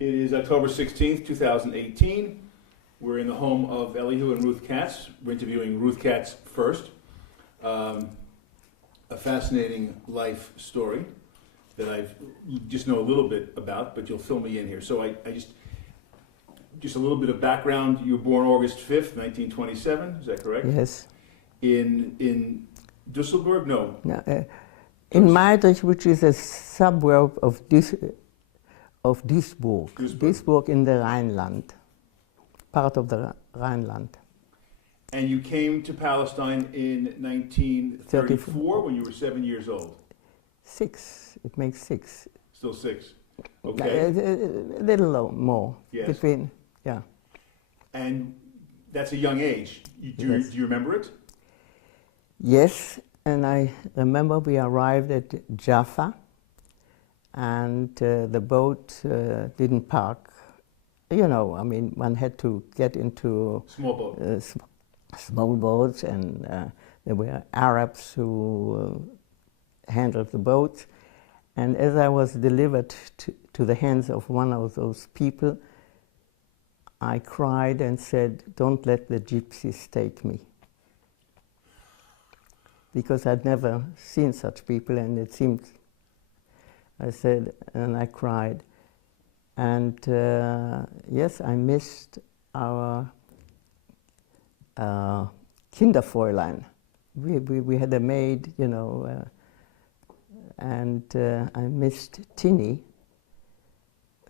It is October 16th, 2018. We're in the home of Elli and Ruth Katz. We're interviewing Ruth Katz first. A fascinating life story that I just know a little bit about, but you'll fill me in here. So I just a little bit of background. You were born August 5th, 1927, is that correct? Yes. In Düsseldorf? No. In Meidrich, which is a suburb of Duisburg. Duisburg in the Rhineland, part of the Rhineland. And you came to Palestine in 1934 when you were 7 years old? 6, it makes 6. Still 6, okay. A little more, yes. Between, yeah. And that's a young age. Do you remember it? Yes, and I remember we arrived at Jaffa, and the boat didn't park. You know, I mean, one had to get into small boat. Small boats, and there were Arabs who handled the boats. And as I was delivered to the hands of one of those people, I cried and said, "Don't let the gypsies take me." Because I'd never seen such people, and it seemed, I said, and I cried. And yes, I missed our Kinderfräulein. We had a maid, you know, and I missed Tini,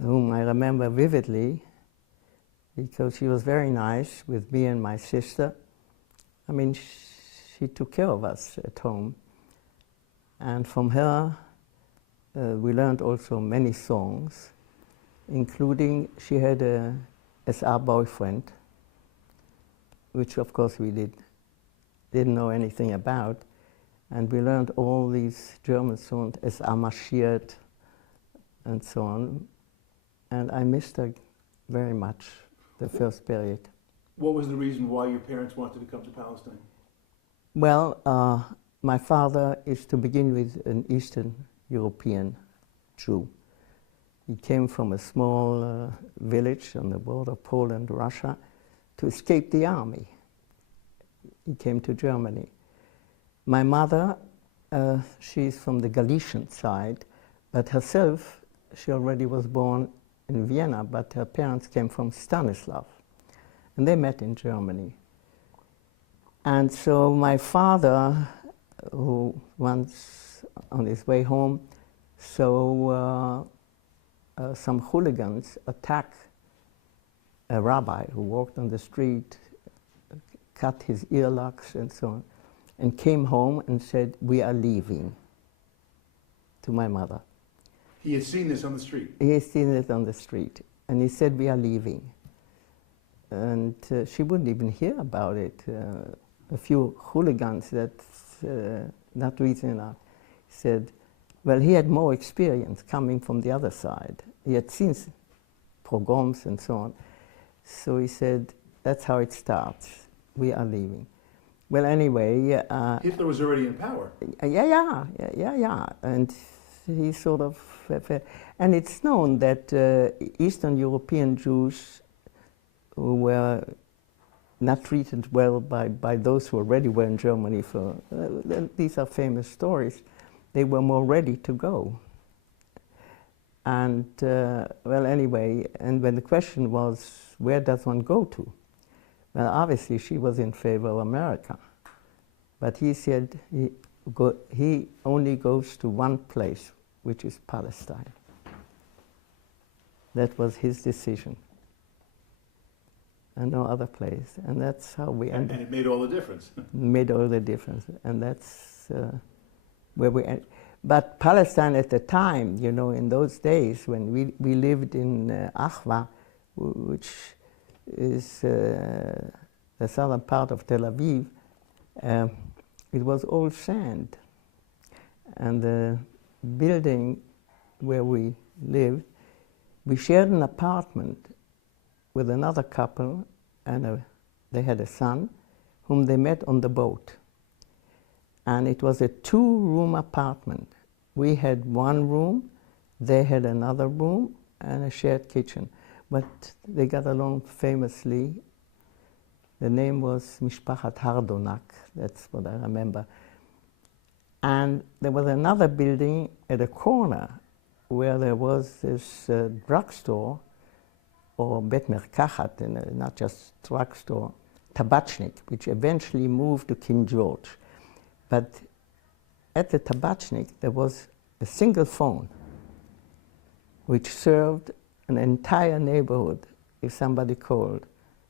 whom I remember vividly, because she was very nice with me and my sister. I mean, she took care of us at home. And from her, we learned also many songs, including she had a SR boyfriend, which of course we didn't know anything about. And we learned all these German songs, SR marschiert, and so on. And I missed her very much, the first period. What was the reason why your parents wanted to come to Palestine? Well, my father is, to begin with, an Eastern European Jew. He came from a small village on the border of Poland, Russia, to escape the army. He came to Germany. My mother, she's from the Galician side, but herself, she already was born in Vienna, but her parents came from Stanislav, and they met in Germany. And so my father, who once on his way home, saw some hooligans attack a rabbi who walked on the street, cut his earlocks and so on, and came home and said, "We are leaving," to my mother. He had seen this on the street? He had seen it on the street, and he said, "We are leaving." And she wouldn't even hear about it. A few hooligans, that's not reason enough. He said, well, he had more experience coming from the other side. He had seen pogroms and so on. So he said, that's how it starts. We are leaving. Well, anyway... Hitler was already in power. Yeah. And he sort of... And it's known that Eastern European Jews who were not treated well by those who already were in Germany for... these are famous stories. They were more ready to go. And, well, anyway, and when the question was, where does one go to? Well, obviously, she was in favor of America. But he said he only goes to one place, which is Palestine. That was his decision. And no other place. And that's how we ended. And it made all the difference. Made all the difference. And that's where we ended. But Palestine at the time, you know, in those days when we lived in Achwa, which is the southern part of Tel Aviv, it was all sand. And the building where we lived, we shared an apartment with another couple, and they had a son whom they met on the boat. And it was a 2-room apartment. We had one room, they had another room, and a shared kitchen. But they got along famously. The name was Mishpachat Hardonak, that's what I remember. And there was another building at a corner where there was this drugstore, or Bet Merkachat, not just drugstore, Tabachnik, which eventually moved to King George. But at the Tabachnik, there was a single phone which served an entire neighborhood if somebody called.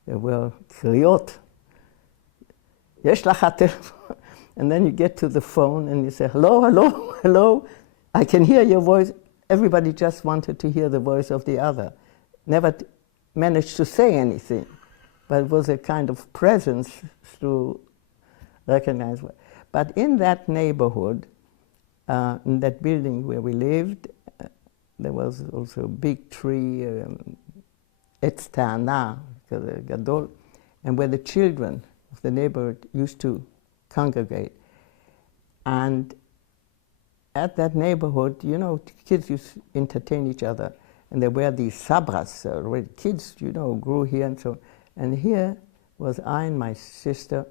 There were riots. Yesh לך טלפון. And then you get to the phone and you say, hello, hello, hello. I can hear your voice. Everybody just wanted to hear the voice of the other. Never managed to say anything, but it was a kind of presence to recognize. But in that neighborhood, in that building where we lived, there was also a big tree, Etz Ta'ana, Gadol, and where the children of the neighborhood used to congregate. And at that neighborhood, you know, kids used to entertain each other. And there were these sabras, kids, you know, grew here and so on. And here was I and my sister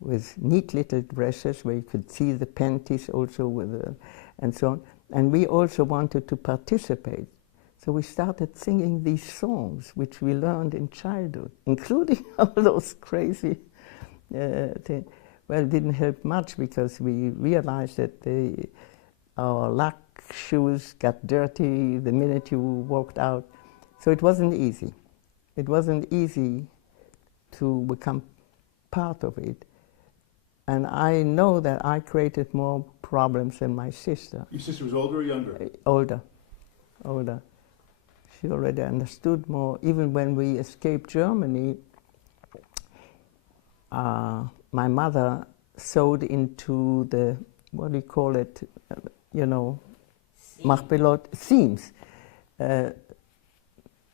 with neat little dresses where you could see the panties also with, and so on. And we also wanted to participate. So we started singing these songs, which we learned in childhood, including all those crazy things. Well, it didn't help much because we realized that our luck shoes got dirty the minute you walked out. So it wasn't easy. It wasn't easy to become part of it. And I know that I created more problems than my sister. Your sister was older or younger? Older. She already understood more. Even when we escaped Germany, my mother sewed into the, what do you call it, you know, machpelot, seams,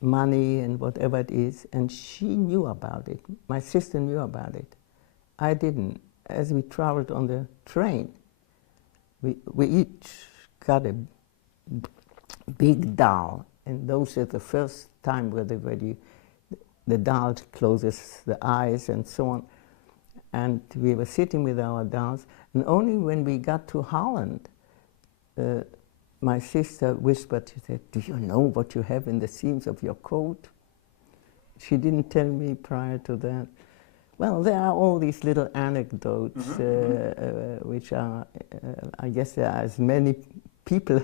money and whatever it is, and she knew about it. My sister knew about it. I didn't. As we traveled on the train, we each got a big doll, and those are the first time where the doll closes the eyes and so on. And we were sitting with our dolls, and only when we got to Holland, my sister whispered, she said, do you know what you have in the seams of your coat? She didn't tell me prior to that. Well, there are all these little anecdotes, which are, I guess there are as many people,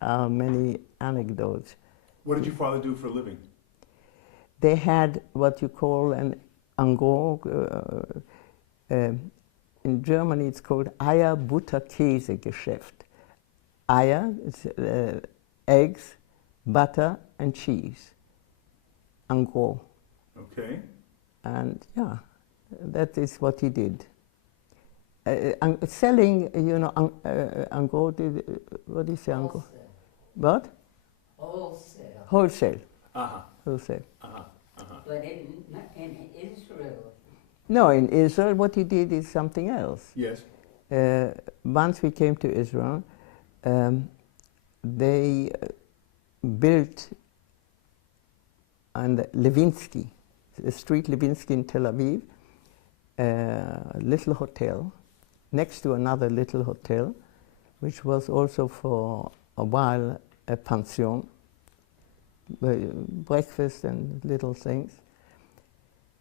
many anecdotes. What did your father do for a living? They had what you call an Angor. In Germany it's called Eier, Butter, Käse Geschäft. Eier, it's, eggs, butter and cheese. Angor. Okay. And yeah, that is what he did. Selling, you know, Angor, what do you say, Angor? What? Wholesale. Wholesale. Uh-huh. Wholesale. Uh-huh. Uh-huh. But in Israel. No, in Israel, what he did is something else. Yes. Once we came to Israel, they built on the Levinsky, the street Levinsky in Tel Aviv, a little hotel next to another little hotel, which was also for a while a pension, breakfast and little things.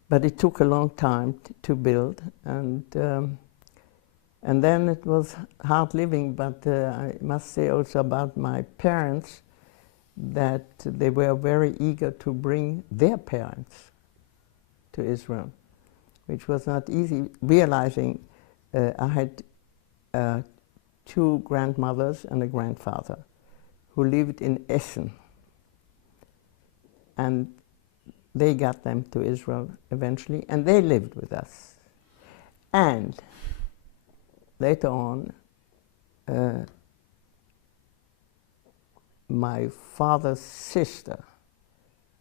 But it took a long time to build, and then it was hard living. But I must say also about my parents that they were very eager to bring their parents to Israel, which was not easy, realizing I had two grandmothers and a grandfather who lived in Essen. And they got them to Israel eventually, and they lived with us. And later on, my father's sister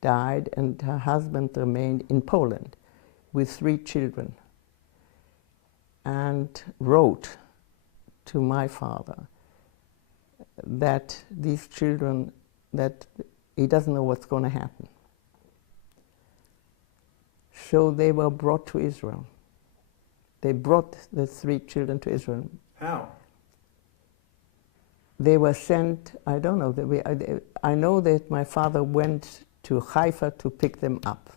died, and her husband remained in Poland with 3 children, and wrote to my father that these children that he doesn't know what's going to happen. So they were brought to Israel. They brought the 3 children to Israel. How? They were sent, I don't know, I know that my father went to Haifa to pick them up.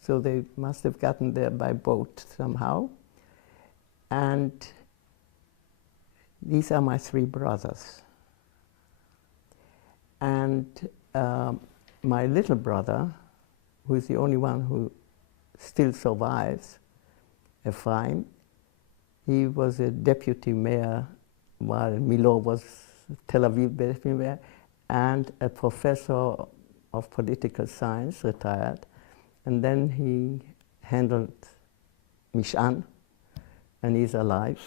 So they must have gotten there by boat somehow. And these are my 3 brothers. And my little brother, who is the only one who still survives, Ephraim, he was a deputy mayor while Milo was Tel Aviv deputy mayor, and a professor of political science, retired. And then he handled Mish'an, and he's alive,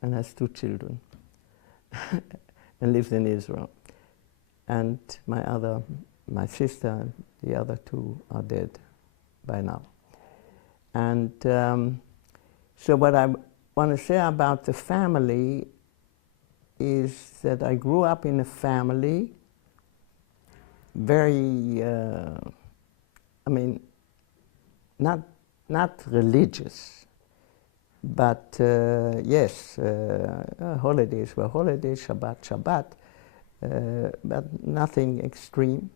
and has 2 children, and lives in Israel. And my sister, the other 2 are dead by now. And so what I want to say about the family is that I grew up in a family very, I mean, not religious, but yes, holidays were holidays, Shabbat, Shabbat, but nothing extreme.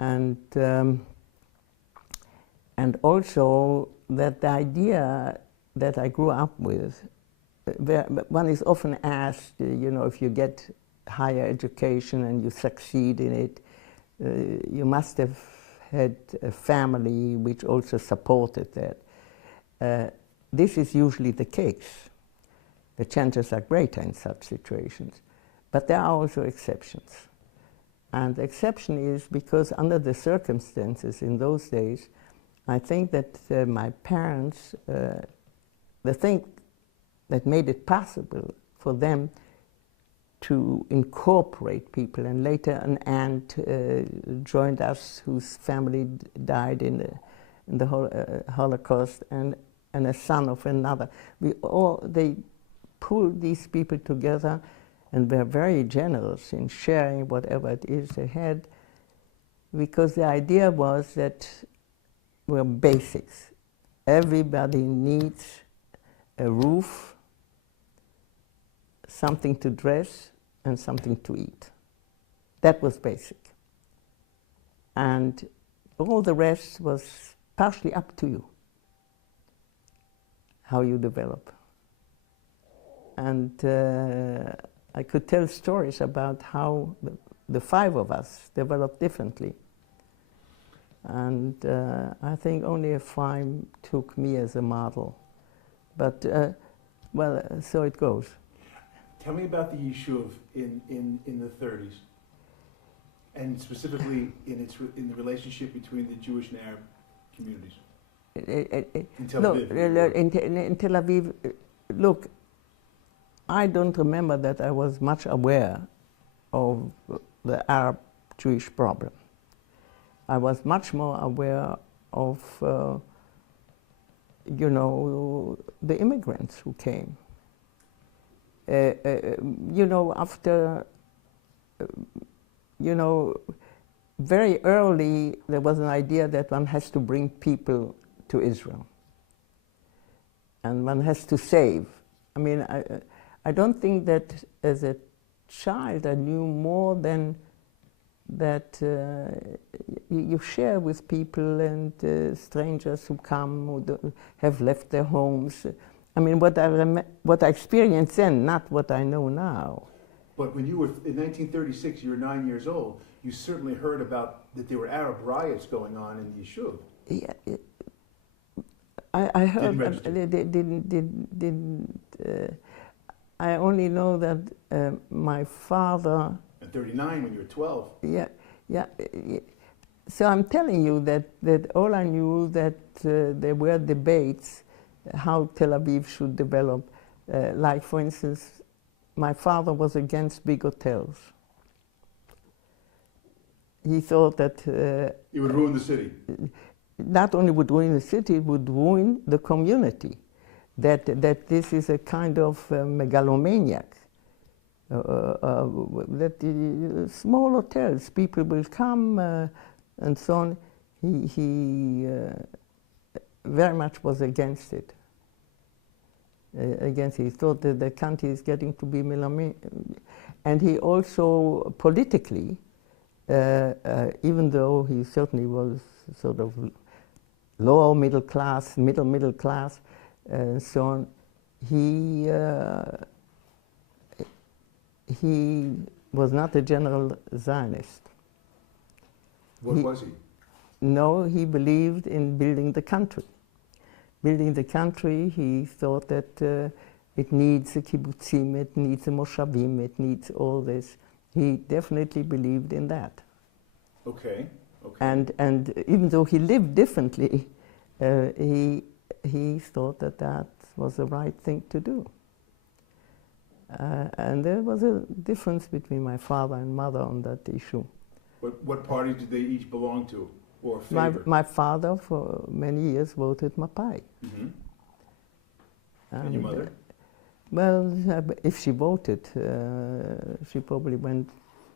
And also that the idea that I grew up with, one is often asked, you know, if you get higher education and you succeed in it, you must have had a family which also supported that. This is usually the case. The chances are greater in such situations. But there are also exceptions. And the exception is because under the circumstances in those days, I think that my parents, the thing that made it possible for them to incorporate people, and later an aunt joined us whose family died in the Holocaust, and a son of another. They pulled these people together and were very generous in sharing whatever it is they had, because the idea was that were basics. Everybody needs a roof, something to dress, and something to eat. That was basic. And all the rest was partially up to you, how you develop. And I could tell stories about how the 5 of us developed differently. And I think only Ephraim took me as a model. But, well, so it goes. Tell me about the Yishuv in the 30s, and specifically in the relationship between the Jewish and Arab communities. In Tel Aviv. In Tel Aviv, look, I don't remember that I was much aware of the Arab-Jewish problem. I was much more aware of, you know, the immigrants who came. You know, after, you know, very early there was an idea that one has to bring people to Israel. And one has to save. I mean, I don't think that as a child I knew more than that you share with people and strangers who come, who have left their homes. I mean, what I experienced then, not what I know now. But when you were, in 1936, you were 9 years old, you certainly heard about that there were Arab riots going on in the Yishuv. Yeah, I heard, I only know that my father... At 39, when you were 12. Yeah. So I'm telling you that all I knew that there were debates how Tel Aviv should develop. Like, for instance, my father was against big hotels. He thought that... it would ruin the city. Not only would ruin the city, it would ruin the community. That this is a kind of megalomaniac that the small hotels, people will come and so on. He very much was against it. He thought that the country is getting to be and he also politically, even though he certainly was sort of lower middle class, middle class, and so on, he was not a general Zionist. What was he? No, he believed in building the country. Building the country, he thought that it needs a kibbutzim, it needs a moshavim, it needs all this. He definitely believed in that. Okay. And even though he lived differently, he thought that that was the right thing to do. And there was a difference between my father and mother on that issue. What party did they each belong to or favor? My father for many years voted Mapai. Mm-hmm. And your mother? Well, if she voted, she probably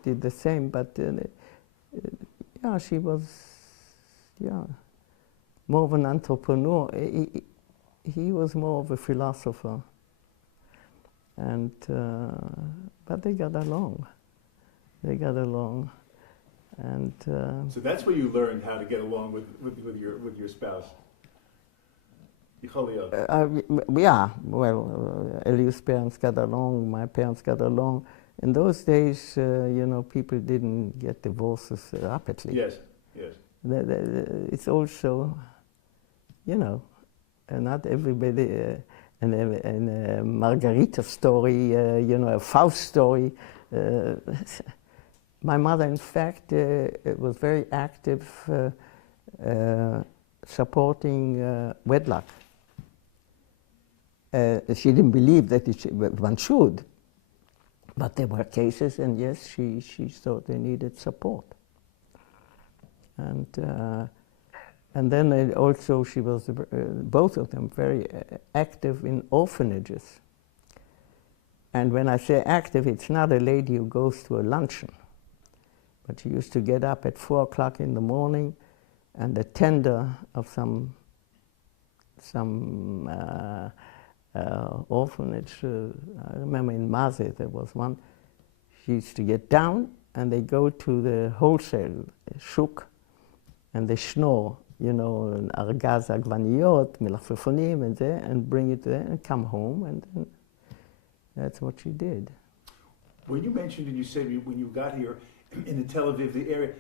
did the same, but yeah, she was, more of an entrepreneur. He was more of a philosopher. And, but they got along. And, so that's where you learned how to get along with your spouse. Yeah, well, Elli's parents got along, my parents got along. In those days, people didn't get divorces rapidly. Yes. It's also, not everybody, and a Margarita story, a Faust story. My mother, in fact, was very active supporting wedlock. She didn't believe that one should, but there were cases, and yes, she thought they needed support. And then also she was, both of them, very active in orphanages. And when I say active, it's not a lady who goes to a luncheon, but she used to get up at 4 o'clock in the morning, and the tender of some orphanage, I remember in Maze there was one, she used to get down and they go to the wholesale shuk and they schnorr, ארגז עגבניות, מלפפונים and bring it there and come home, and then that's what she did. When you mentioned and you said when you got here in the Tel Aviv, the area,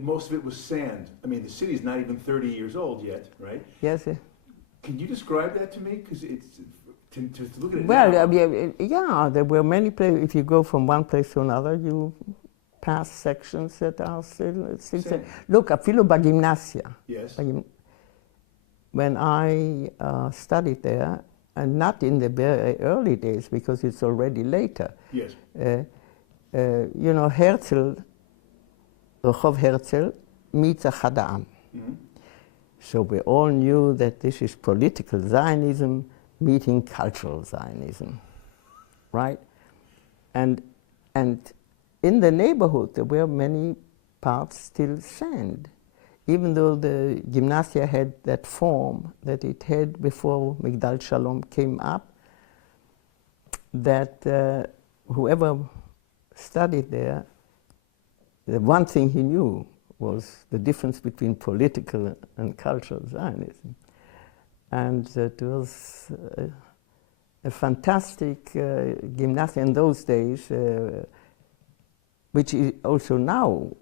most of it was sand. I mean, the city's not even 30 years old yet, right? Yes. Can you describe that to me? Because it's to look at it well, now. yeah, there were many places. If you go from one place to another, you pass sections that are still look, אפילו בגימנסיה. Yes. When I studied there, and not in the very early days, because it's already later. Yes. Herzl, רחוב הרצל, meets אחד העם. Mm-hmm. So we all knew that this is political Zionism meeting cultural Zionism, right? And in the neighborhood, there were many parts still sand, even though the gymnasia had that form that it had before Migdal Shalom came up, that whoever studied there, the one thing he knew was the difference between political and cultural Zionism. And it was a fantastic gymnasia in those days, which is also now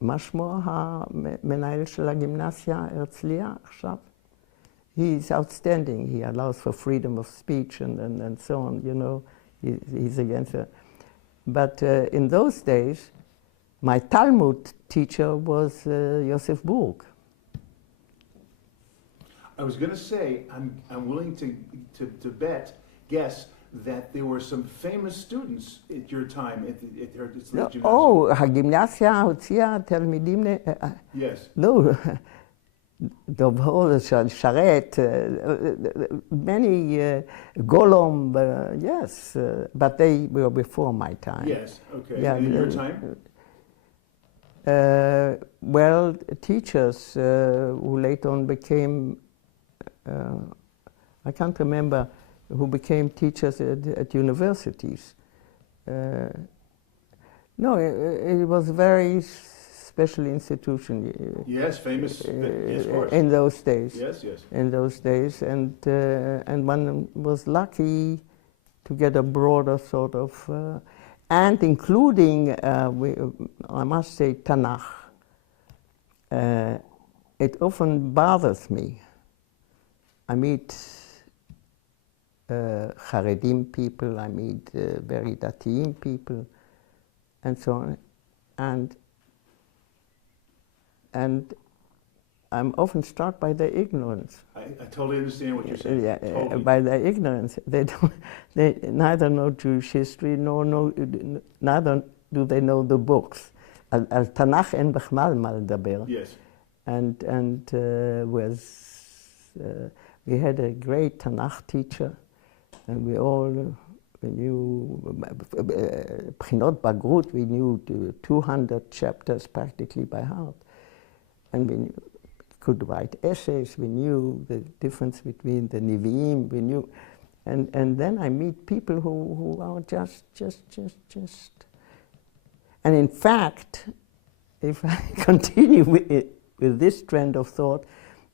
מה שמו המנהל של הגימנסיה הרצליה עכשיו? He is outstanding. He allows for freedom of speech and so on, he's against it. But in those days, my Talmud teacher was Yosef Burg. I was going to say, I'm willing to guess that there were some famous students at your time at her gymnasium. הגימנסיה הוציאה תלמידים... Yes. לא, Dovhol, Sharet, many Golom, yes, but they were before my time. Yes, okay. Yeah, In your time? Well, teachers who later on became, I can't remember, who became teachers at universities. No, it was a very special institution. Yes, famous, yes, of course. In those days. Yes, yes. In those days, and one was lucky to get a broader sort of, and including, I must say, Tanakh. It often bothers me. I meet Haredim people, I meet very Datiim people, and so on, and I'm often struck by their ignorance. I totally understand what you're saying. Yeah, Totally. by their ignorance. They neither know Jewish history, neither do they know the books. על תנ"ך אין בכלל מה לדבר. Yes. And we had a great Tanakh teacher, and we all knew בחינות בגרות, we knew 200 chapters practically by heart. And we could write essays, we knew the difference between the Nevi'im, we knew, and then I meet people who are just. And in fact, if I continue with this trend of thought,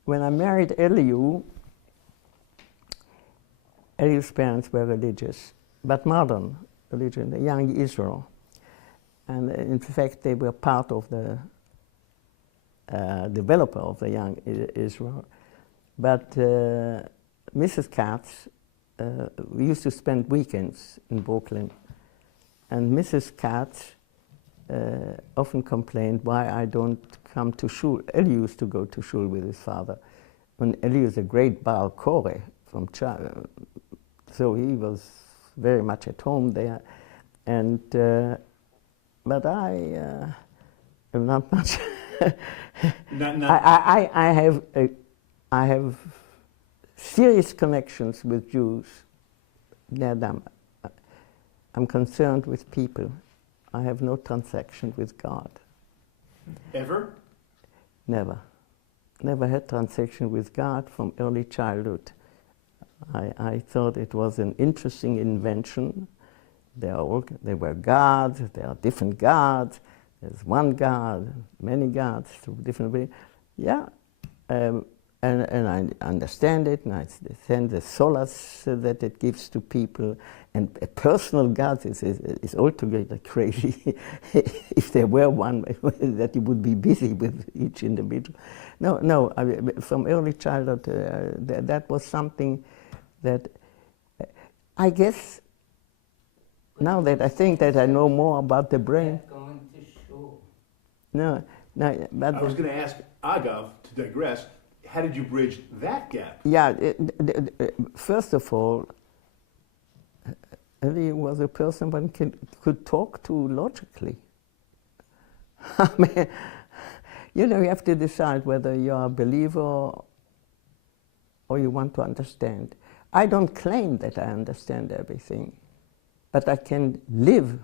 when I married Eli's parents were religious, but modern religion, the young Israel. And in fact, they were part of the developer of the young Israel. But Mrs. Katz, we used to spend weekends in Brooklyn, and Mrs. Katz often complained why I don't come to shul. Elli used to go to shul with his father. When Elli was a great Baal Koreh from child, so he was very much at home there. And but I am not much. I have serious connections with Jews. I'm concerned with people. I have no transaction with God. Ever? Never. Never had transaction with God from early childhood. I thought it was an interesting invention. There were gods, there are different gods. There's one God, many gods, different ways. Yeah, and I understand it, and I understand the solace that it gives to people. And a personal God is altogether crazy. If there were one, that he would be busy with each individual. No, from early childhood, that was something that I guess, now that I think that I know more about the brain. Going to shul. No, but I was going to ask Agav, to digress, how did you bridge that gap? yeah, first of all, Elli was a person one could talk to logically. I mean, you have to decide whether you're a believer or you want to understand. I don't claim that I understand everything, but I can live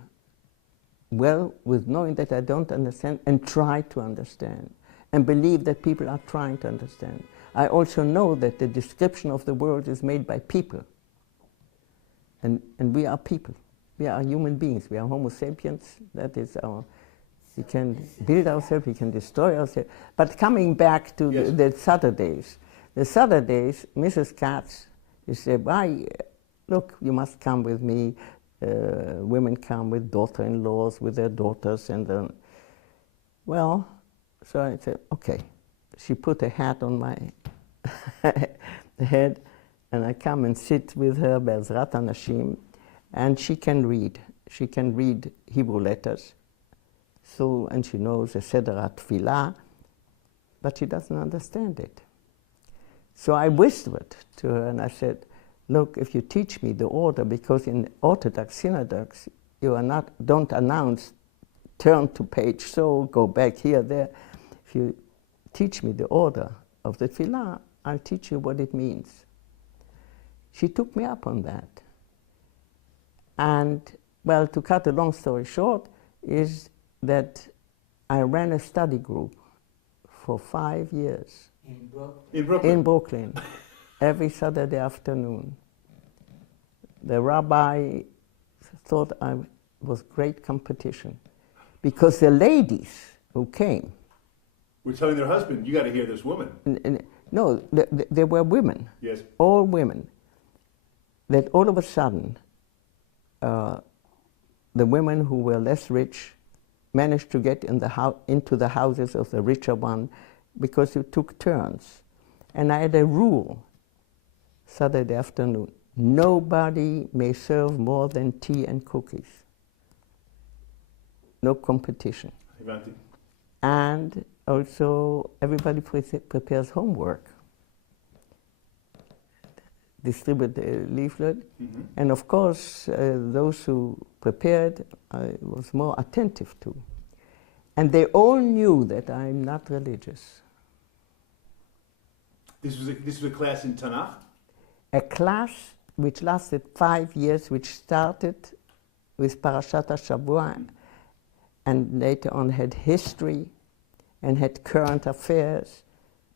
well with knowing that I don't understand and try to understand and believe that people are trying to understand. I also know that the description of the world is made by people. And we are people. We are human beings. We are Homo sapiens. That is our... We can build ourselves, we can destroy ourselves. But coming back to yes. the Saturdays, Mrs. Katz, she said, why, look, you must come with me. Women come with daughter-in-laws, with their daughters, and then, well, so I said, okay. She put a hat on my head, and I come and sit with her, Be'ezrat Anashim, and she can read. She can read Hebrew letters, so, and she knows the Seder HaTfilah, but she doesn't understand it. So I whispered to her, and I said, look, if you teach me the order, because in Orthodox synagogues, you don't announce, turn to page so, go back here, there. If you teach me the order, of the tefillah, I'll teach you what it means. She took me up on that. And, well, to cut a long story short, is that I ran a study group for 5 years. In Brooklyn. In Brooklyn? In Brooklyn, every Saturday afternoon. The rabbi thought I was great competition because the ladies who came. We're telling their husband, you got to hear this woman. No, they were women. Yes. All women. That all of a sudden, the women who were less rich managed to get into the houses of the richer one because you took turns. And I had a rule, Saturday afternoon, nobody may serve more than tea and cookies. No competition. And also everybody prepares homework. Distribute the leaflet. Mm-hmm. And of course, those who prepared, I was more attentive to. And they all knew that I'm not religious. This was a class in Tanakh? A class which lasted 5 years, which started with Parashat HaShavua, and later on had history, and had current affairs,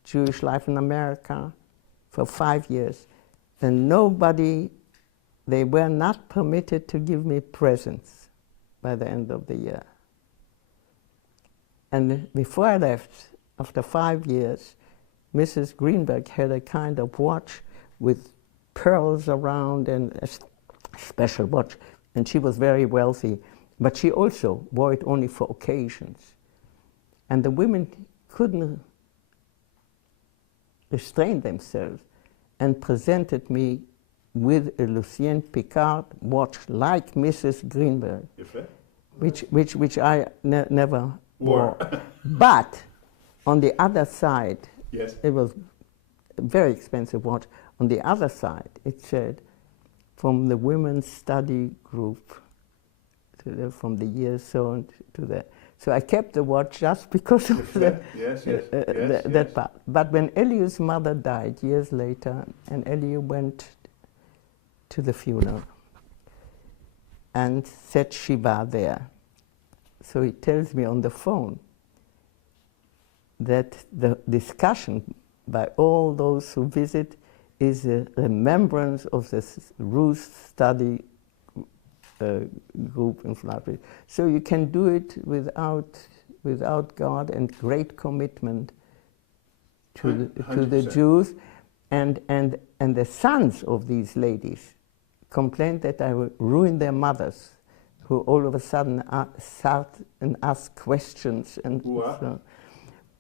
Jewish life in America, for 5 years. And they were not permitted to give me presents by the end of the year. And before I left, after 5 years, Mrs. Greenberg had a kind of watch with pearls around and a special watch. And she was very wealthy, but she also wore it only for occasions. And the women couldn't restrain themselves and presented me with a Lucien Picard watch like Mrs. Greenberg, which I never wore. But on the other side, yes, it was a very expensive watch. On the other side, it said, from the women's study group, from the year so to that. So I kept the watch just because of that part. But when Elli's mother died years later, and Elli went to the funeral and said Shiva there. So he tells me on the phone that the discussion by all those who visit is a remembrance of this Ruth study group in Flatbush. So you can do it without God and great commitment to the Jews. And the sons of these ladies complained that I would ruin their mothers, who all of a sudden start and ask questions. And so,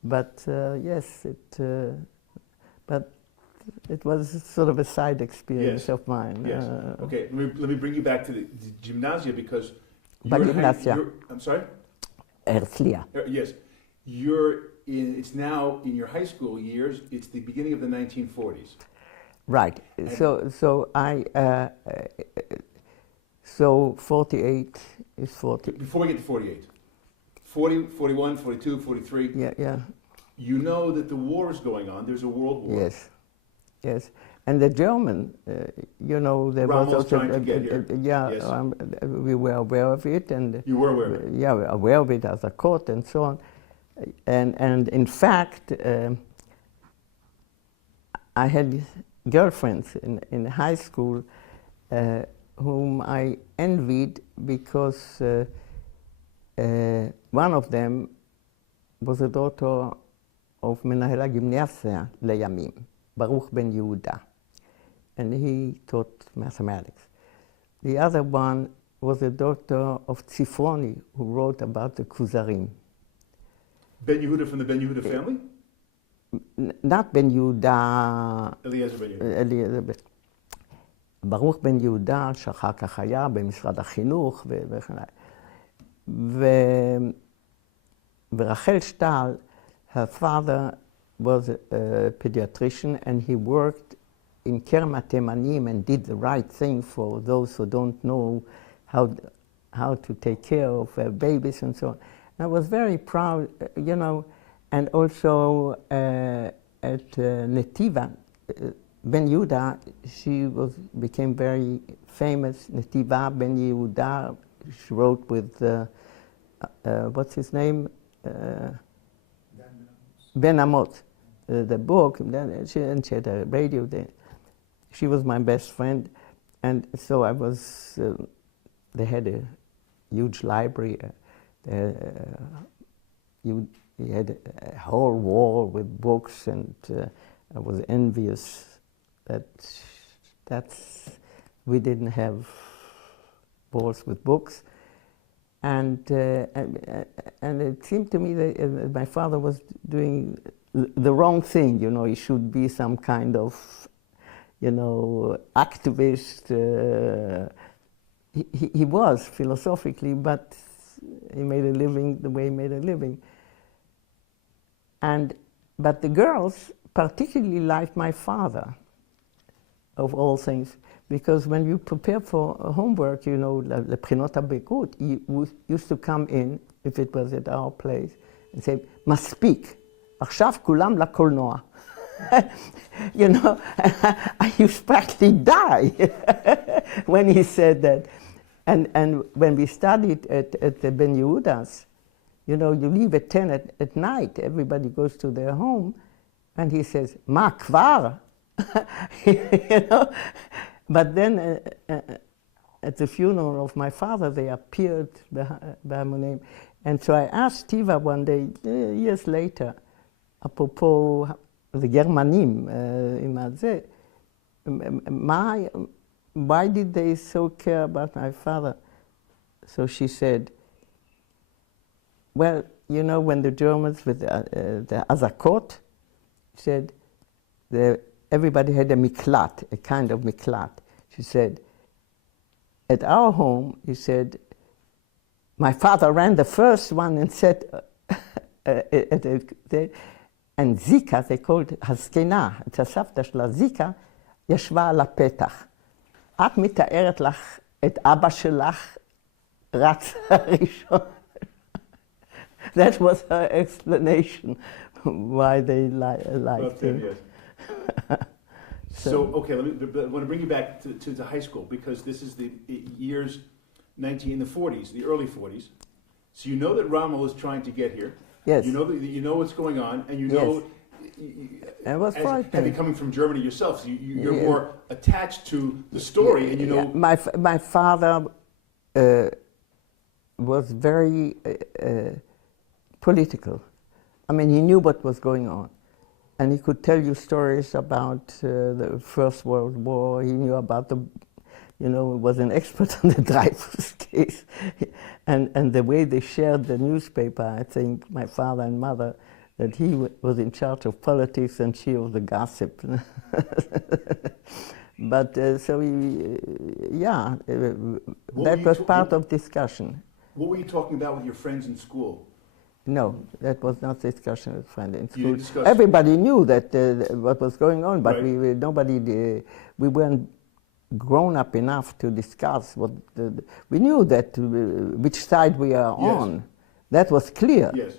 but yes, but it was sort of a side experience of mine. Yes. Okay, let me bring you back to the gymnasia because I'm sorry? Herzliya. Yes. It's now in your high school years, it's the beginning of the 1940s. Right. So 48 is 40. Before we get to 48. 40, 41, 42, 43. Yeah. You know that the war is going on. There's a world war. Yes. And the German, there was also trying to get here. Yes. We were aware of it, and you were aware of it. Yeah, we were aware of it as a court and so on. And in fact, I had girlfriends in high school whom I envied because one of them was a daughter of מנהל הגימנסיה לימים, ברוך בן יהודה, and he taught mathematics. The other one was a daughter of Tzifroni, who wrote about the Kuzarim. Ben Yehuda from the Ben Yehuda family? Not Ben Yehuda. Eliezer Ben Yehuda. ברוך בן יהודה, שאחר כך היה במשרד החינוך וכן הלאה. ורחל שטל, her father was a pediatrician, and he worked in Kerem HaTemanim and did the right thing for those who don't know how to take care of babies and so on. And I was very proud, and also at Netiva, Ben Yehuda, became very famous. Netiva, Ben Yehuda, she wrote with, what's his name? Ben Amot, the book, and she had a radio there. She was my best friend, and so I was, they had a huge library. You had a whole wall with books, and I was envious that we didn't have walls with books. And it seemed to me that my father was doing the wrong thing. You know, he should be some kind of, you know, activist. He was philosophically, but he made a living the way he made a living. But the girls particularly liked my father, of all things, because when you prepare for homework, you know, לבחינות הבגרות, he used to come in, if it was at our place, and say, מספיק, עכשיו כולם לקולנוע. You know, I used to practically die when he said that. And when we studied at the Ben Yehudas, you know, you leave at 10 at night, everybody goes to their home, and he says, מה כבר? You know? But then at the funeral of my father, they appeared בהמונים. And so I asked Tiva one day, years later, אפרופו the גרמנים, עם הזה, why did they so care about my father? So she said, well, you know, when the Germans with the azakot, said, everybody had a miklat, a kind of miklat. She said, at our home, he said, my father ran the first one and said, and Zika, they called הזקנה, את הסבתא שלה, זיקה, ישבה על הפתח. את מתארת לך את אבא שלך רץ הראשון. That was her explanation why they liked him. Yes. So, okay, I want to bring you back to high school, because this is the years in the 40s, the early 40s. So you know that Rama was trying to get here. Yes. You know what's going on, and you know, it was frightening. having coming from Germany yourself, so you're more attached to the story, and you know. My father was very political. I mean, he knew what was going on. And he could tell you stories about the First World War. He knew about he was an expert on the Dreyfus case. And the way they shared the newspaper, I think, my father and mother, that he was in charge of politics and she was the gossip. But so that was part of discussion. What were you talking about with your friends in school? No, that was not discussion with friends in school. You didn't discuss. Everybody knew that what was going on, but right. We weren't grown up enough to discuss what. We knew that which side we are on. That was clear. Yes.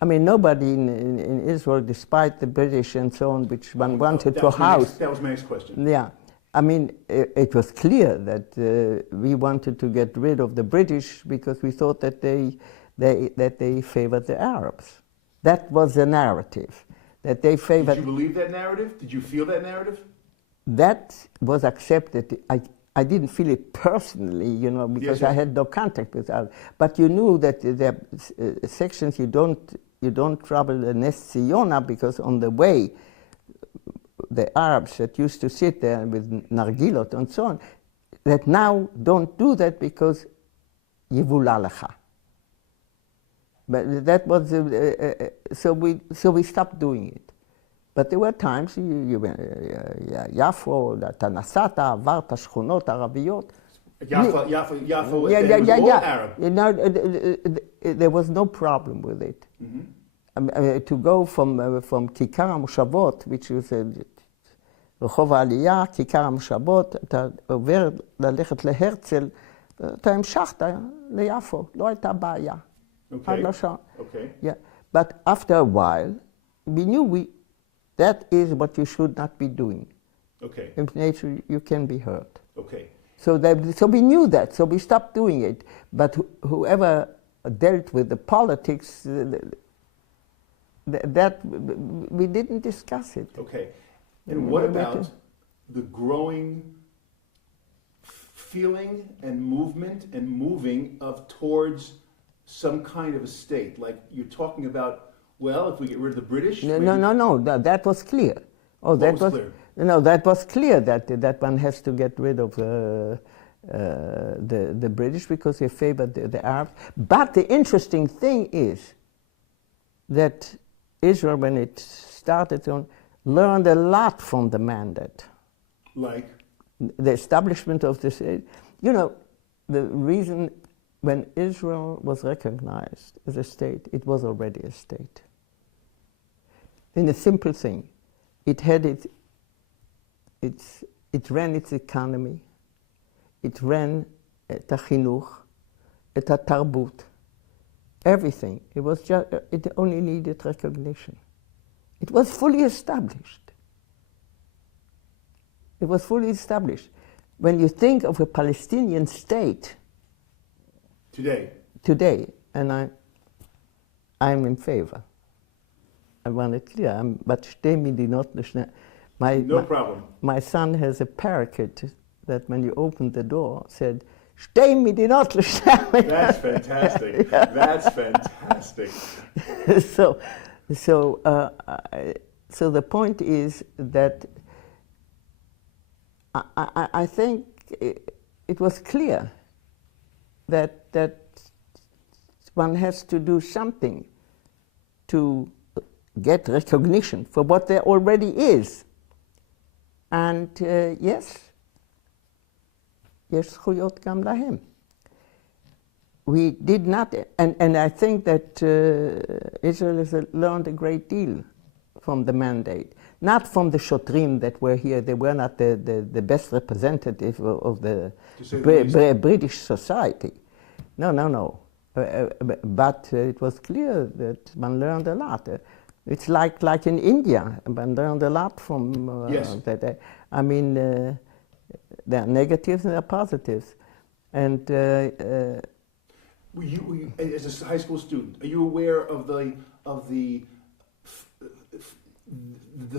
I mean, nobody in Israel, despite the British and so on, which one wanted to house. That was my next question. Yeah. I mean, it was clear that we wanted to get rid of the British because we thought that they favored the Arabs. That was the narrative, that they favored. Did you believe that narrative? Did you feel that narrative? That was accepted. I didn't feel it personally, because I had no contact with Arabs. But you knew that there are sections you don't travel the Nes Ziona, because on the way, the Arabs that used to sit there with nargilot and so on, that now don't do that because yivula lecha. But that was so we stopped doing it. But there were times יפו, אתה נסעת, עברת שכונות ערביות. Yafo was all Arab. There was no problem with it. Mm-hmm. To go from כיכר המושבות, which is רחוב העלייה, כיכר המושבות, אתה עובר ללכת להרצל, אתה המשכת ליפו, לא הייתה בעיה. Okay. Okay. Yeah. But after a while, we knew That is what you should not be doing. Okay. In nature, you can be hurt. Okay. So we knew that, so we stopped doing it. But whoever dealt with the politics, that we didn't discuss it. Okay. And what about the growing feeling and movement and moving towards some kind of a state? Like you're talking about, well, if we get rid of the British... No, that was clear. Oh, what was clear? No, that was clear that one has to get rid of the British because they favored the Arabs. But the interesting thing is that Israel, when it started on, learned a lot from the Mandate. Like? The establishment of this, you know, the reason when Israel was recognized as a state, it was already a state. In a simple thing, it had it ran its economy, it ran את החינוך, את התרבות, everything. It was just, it only needed recognition. It was fully established. It was fully established. When you think of a Palestinian state today, and I'm in favor. I want it clear. But שתי מדינות לשני. No problem. My son has a parakeet that when you opened the door said, שתי מדינות לשני. That's fantastic. Yeah. That's fantastic. So the point is that I think it was clear that one has to do something to get recognition for what there already is. And yes, יש זכויות גם להם. We did not, and I think that Israel has learned a great deal from the Mandate. Not from the shotrim that were here. They were not the best representative of the British society. No. But it was clear that one learned a lot. It's like in India. One learned a lot from yes. that. I mean, there are negatives and there are positives. And were you, as a high school student, are you aware of the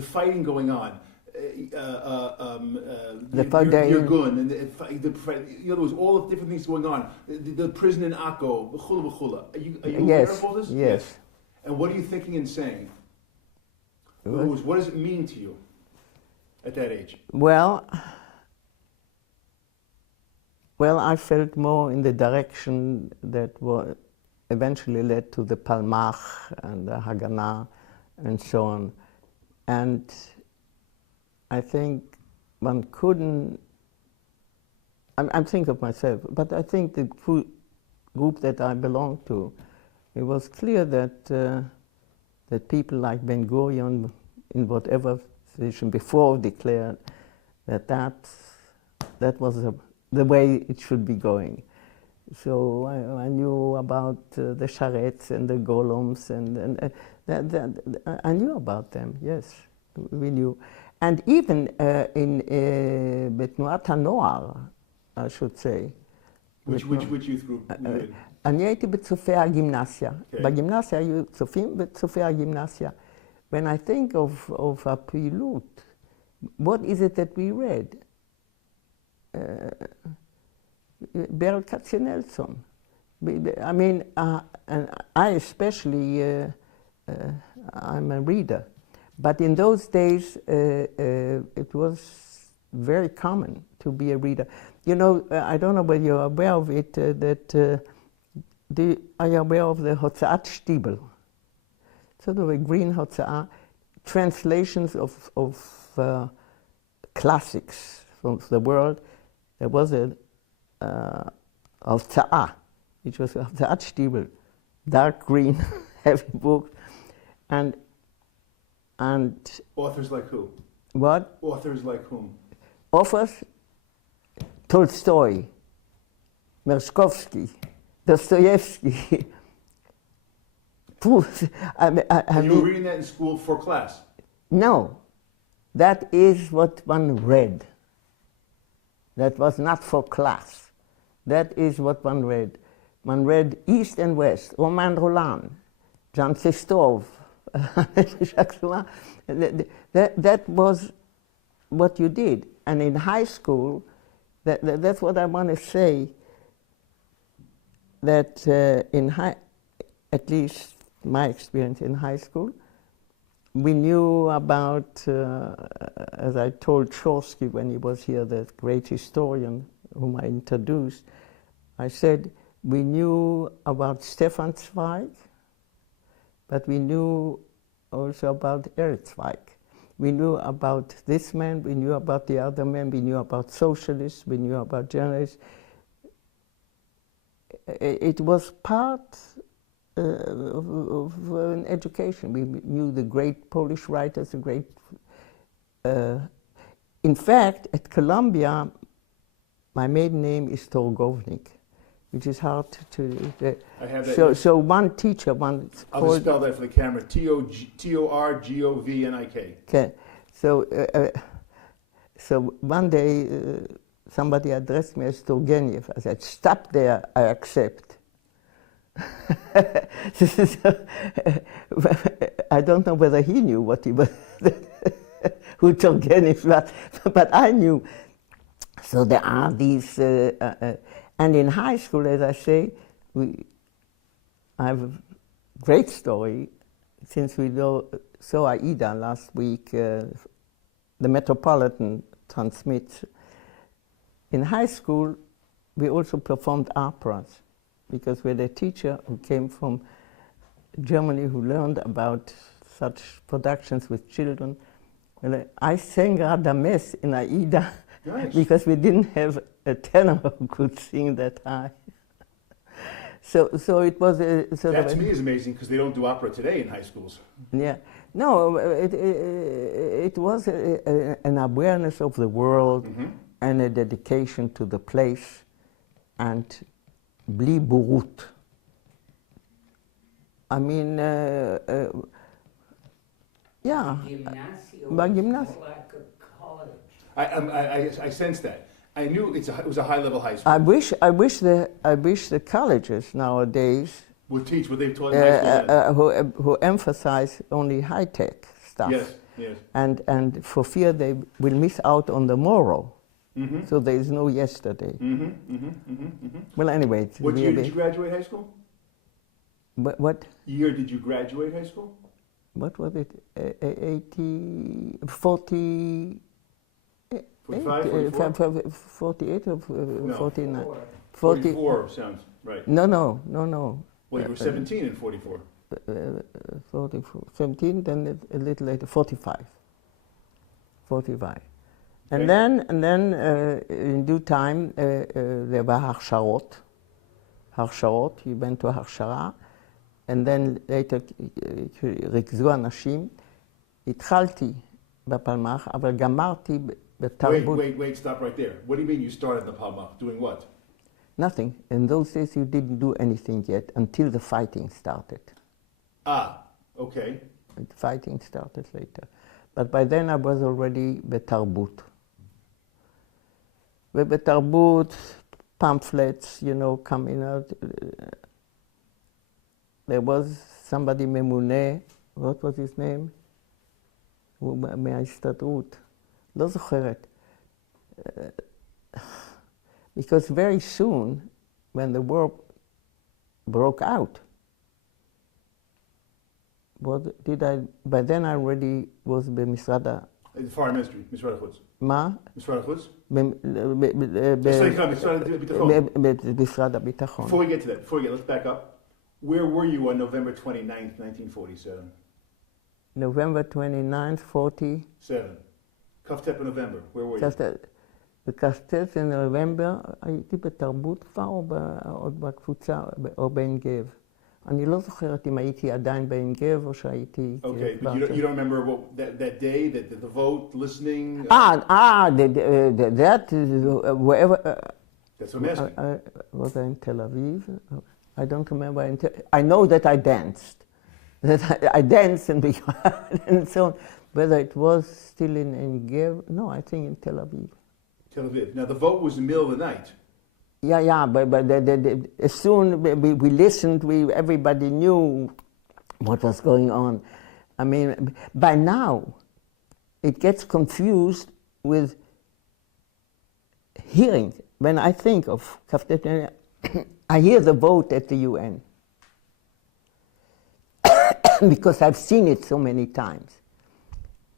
fighting going on, your gun, and there was all the different things going on. The prison in Akko, b'chula. Are you aware of all this? Yes. And what are you thinking and saying? What does it mean to you at that age? Well, I felt more in the direction that eventually led to the Palmach and the Haganah and so on. And I think one couldn't, I'm thinking of myself, but I think the group that I belonged to, it was clear that that people like Ben Gurion, in whatever position before, declared that was the way it should be going. So I knew about the Sharets and the Golems, and I knew about them, yes, we knew. And even in בתנועת הנוער, I should say. Which youth group? אני הייתי בצופי הגימנסיה. בגימנסיה היו צופים בצופי הגימנסיה. When I think of הפעילות, what is it that we read? ברל כצנלסון. I mean, and I especially, I'm a reader. But in those days, it was very common to be a reader. You know, I don't know whether you're aware of it, are you aware of the Hotzaat Stiebel? Sort of a green Hotzaa, translations of classics from the world. There was a Hotzaa, which was Hotzaat Stiebel, dark green, heavy book, and authors like who? What? Authors like whom? Authors, Tolstoy, Merezhkovsky, Dostoevsky. And you were reading that in school for class? No, that is what one read. That was not for class. That is what one read. One read East and West, Roman Roland, Jean Christophe, Jacques Sorin. That was what you did. And in high school, that's what I want to say, that at least my experience in high school, we knew about, as I told Chorsky when he was here, the great historian whom I introduced, I said, we knew about Stefan Zweig, but we knew also about Erich Zweig. We knew about this man, we knew about the other man, we knew about socialists, we knew about journalists. It was part of an education. We knew the great Polish writers, the great... in fact, at Columbia, my maiden name is Torgovnik, which is hard to... I have that. So one teacher, one... I'll just spell that for the camera. Torgovnik. Okay. So one day, somebody addressed me as Turgenev. I said, stop there, I accept. I don't know whether he knew what he was, who Turgenev was, but I knew. So there are these, and in high school, as I say, I have a great story, since we saw Aida last week, the Metropolitan transmits. In high school, we also performed operas, because we had a teacher who came from Germany who learned about such productions with children. And I sang Radames in Aida, nice. Because we didn't have a tenor who could sing that high. So it was a sort that of... to me is amazing, because they don't do opera today in high schools. Yeah. No, it was an awareness of the world, mm-hmm. and a dedication to the place, and bli burut. I mean, yeah. Gymnasium. Like a college. I sense that. I knew it was a high-level high school. I wish the colleges nowadays would teach what they've taught in high school. Who emphasize only high-tech stuff. Yes, yes. And for fear they will miss out on the moral. Mm-hmm. So there is no yesterday. Mm-hmm, mm-hmm, mm-hmm, mm-hmm. Well, anyway. What year did you graduate high school? What year did you graduate high school? What was it? 40... 45, 48 or 49? 44 sounds right. No. Well, you were 17 in 44. 44, 17, then a little later, 45. 45. Okay. And then in due time, there were הכשרות, you went to הכשרה, and then later ריכזו אנשים. התחלתי בפלמ"ח, אבל גמרתי בתרבות. Wait, stop right there. What do you mean you started the Palmach? Doing what? Nothing. In those days you didn't do anything yet until the fighting started. Ah, okay. The fighting started later. But by then I was already בתרבות. ובתרבות, pamphlets, coming out. There was somebody ממונה, what was his name? מההסתדרות. לא זוכרת. Because very soon, when the war broke out, by then I already was במשרד The foreign ministry, משרד החוץ. מה? משרד החוץ? משרד הביטחון. Before we get to that, let's back up. Where were you on November 29th, 1947? November 29th, 47. כ"ט בנובמבר, where were you? בכ"ט בנובמבר הייתי בתרבות כבר או עוד בקבוצה, או בעין גב. אני לא זוכרת אם הייתי עדיין בעין גב או שהייתי... Okay, but you don't remember that day, the vote, listening? That, wherever... That's what I'm asking. Was I in Tel Aviv? I don't remember. I know that I danced. that I danced and and so on. Whether it was still in Ger, no, I think in Tel Aviv. Tel Aviv. Now the vote was in the middle of the night. Yeah, but as soon we listened, everybody knew what was going on. I mean, by now, it gets confused with hearing. When I think of Kaftet, I hear the vote at the UN because I've seen it so many times.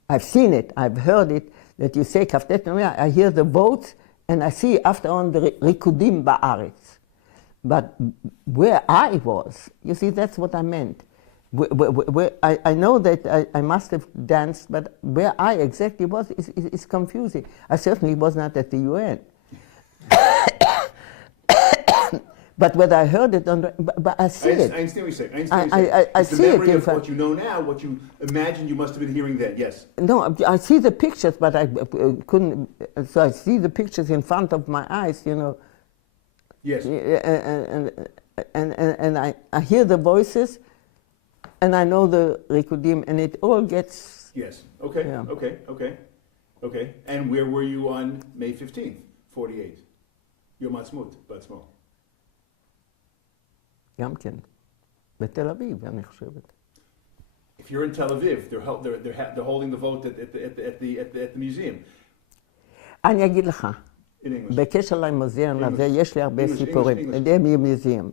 I've seen it, I've heard it, that you say Kaftet, I hear the votes, and I see after on the rikudim ba'aretz. But where I was, you see, that's what I meant. I know that I must have danced, but where I exactly was is confusing. I certainly was not at the UN. But whether I heard it, but I see it. I understand what you're saying. I see it. The memory of what you know now, what you imagine you must have been hearing then, yes. No, I see the pictures, but I couldn't, so I see the pictures in front of my eyes, you know. Yes. And I hear the voices, and I know the Rikudim, and it all gets... Yes, okay, Yeah. okay. And where were you on May 15th, 48? Yom Ha'atzmaut, בעצמו. גם כן, בתל אביב, אני חושבת. If you're in Tel Aviv, they're holding the vote at the museum. אני אגיד לך, In English. בקשר למוזיאון הזה יש לי הרבה סיפורים. museum.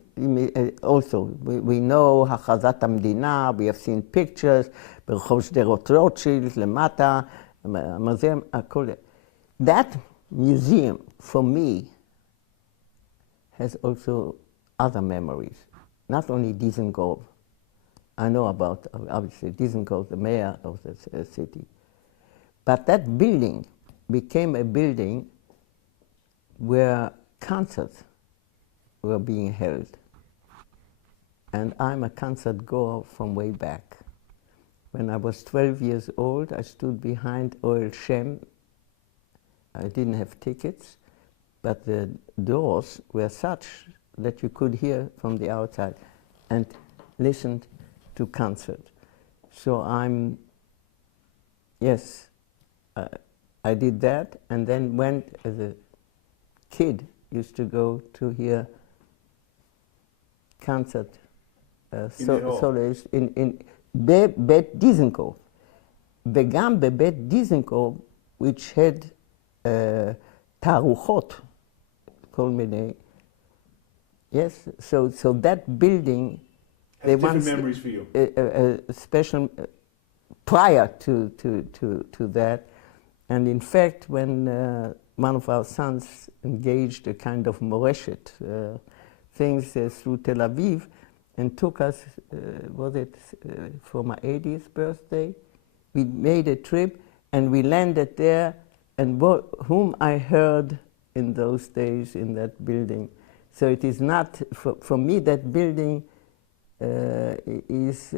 Also, we know הכרזת המדינה, we have seen pictures, ברחוב שדרות רוטשילד, למטה, המוזיאון, הכל. That museum, for me, has also other memories. Not only Dizengoff. I know about, obviously, Dizengoff, the mayor of the city. But that building became a building where concerts were being held. And I'm a concert goer from way back. When I was 12 years old, I stood behind Oel Shem. I didn't have tickets, but the doors were such that you could hear from the outside and listened to concert. So I did that, and then went as a kid, used to go to hear concert soloists in בית דיזנגוף, וגם בבית דיזנגוף, which had תערוכות, כל מיני. Yes, so that building, Has different memories for you. Special prior to that, and in fact, when one of our sons engaged a kind of moreshet things through Tel Aviv, and took us, for my 80th birthday, we made a trip, and we landed there, and whom I heard in those days in that building. So it is not, for me, that building is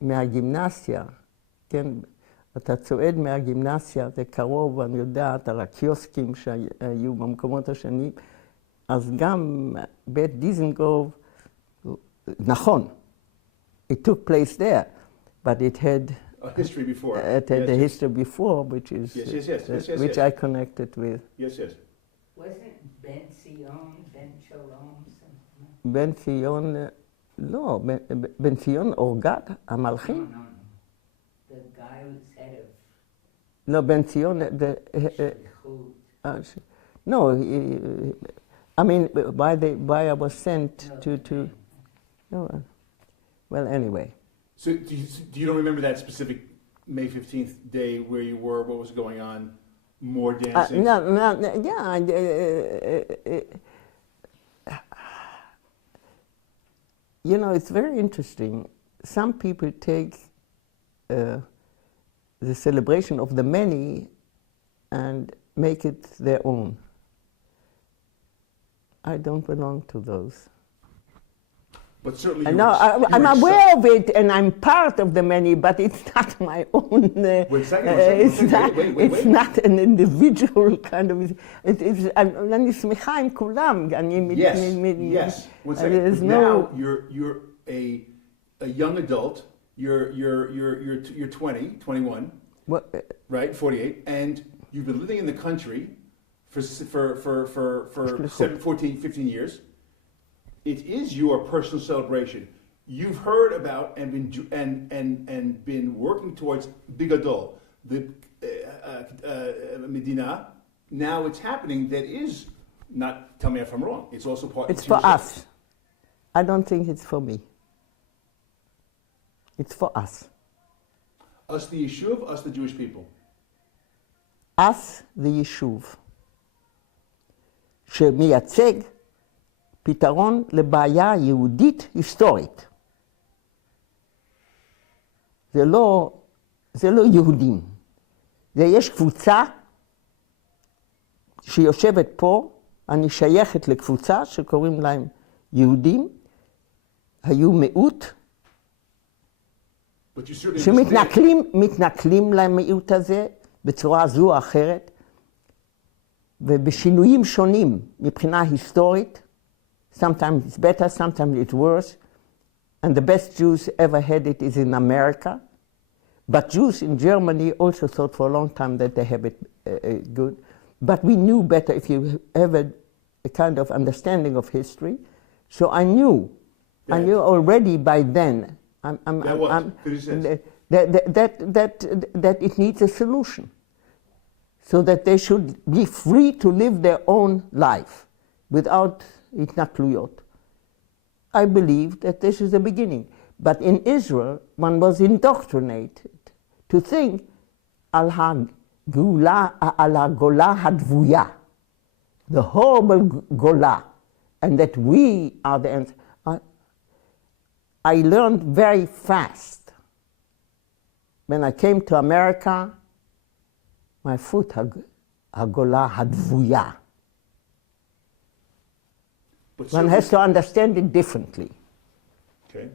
מהגימנסיה, כן? אתה צועד מהגימנסיה, זה קרוב, אני יודעת, על הקיוסקים שהיו במקומות השונים, אז גם בית דיזנגוף, נכון, it took place there, but it had a history before. It had a history before, which is which I connected with. Yes. Wasn't Ben Sion, Ben Shalom, something? Ben Sion, לא, Ben Sion אורגת, המלחין? No. The guy who's head of... No, Ben Sion, no, I mean, why I was sent to no, well, anyway. So do you don't remember that specific May 15th day where you were, what was going on, more dancing? You know, it's very interesting. Some people take the celebration of the many and make it their own. I don't belong to those. But certainly I'm aware of it, and I'm part of the many, but it's not my own. It's not an individual kind of. אני שמחה עם כולם. Yes. 1 second. Now you're a young adult you're 20, 21, Well, right? 48, and you've been living in the country for 14, 15 years. It is your personal celebration. You've heard about and been working towards Bigadol, the Medina. Now it's happening. That is not. Tell me if I'm wrong. It's also part. it's for us. I don't think it's for me. It's for us. Us, the Yishuv, us, the Jewish people. us, the יישוב, שמייצג פתרון לבעיה יהודית היסטורית. זה לא יהודים. יש קבוצה שיושבת פה, אני שייכת לקבוצה שקוראים להם יהודים, היו מיעוט, שמתנכלים למיעוט הזה בצורה זו או אחרת, ובשינויים שונים מבחינה היסטורית, sometimes it's better, sometimes it's worse, and the best Jews ever had it is in America. But Jews in Germany also thought for a long time that they have it good. But we knew better if you have a kind of understanding of history. So I knew already by then that it needs a solution. So that they should be free to live their own life without התנכלויות. I believe that this is the beginning. But in Israel, one was indoctrinated to think על הגולה הדבויה, the horrible גולה, and that we are the answer. I learned very fast. When I came to America, my foot הגולה הדבויה. One has to understand it differently. Okay.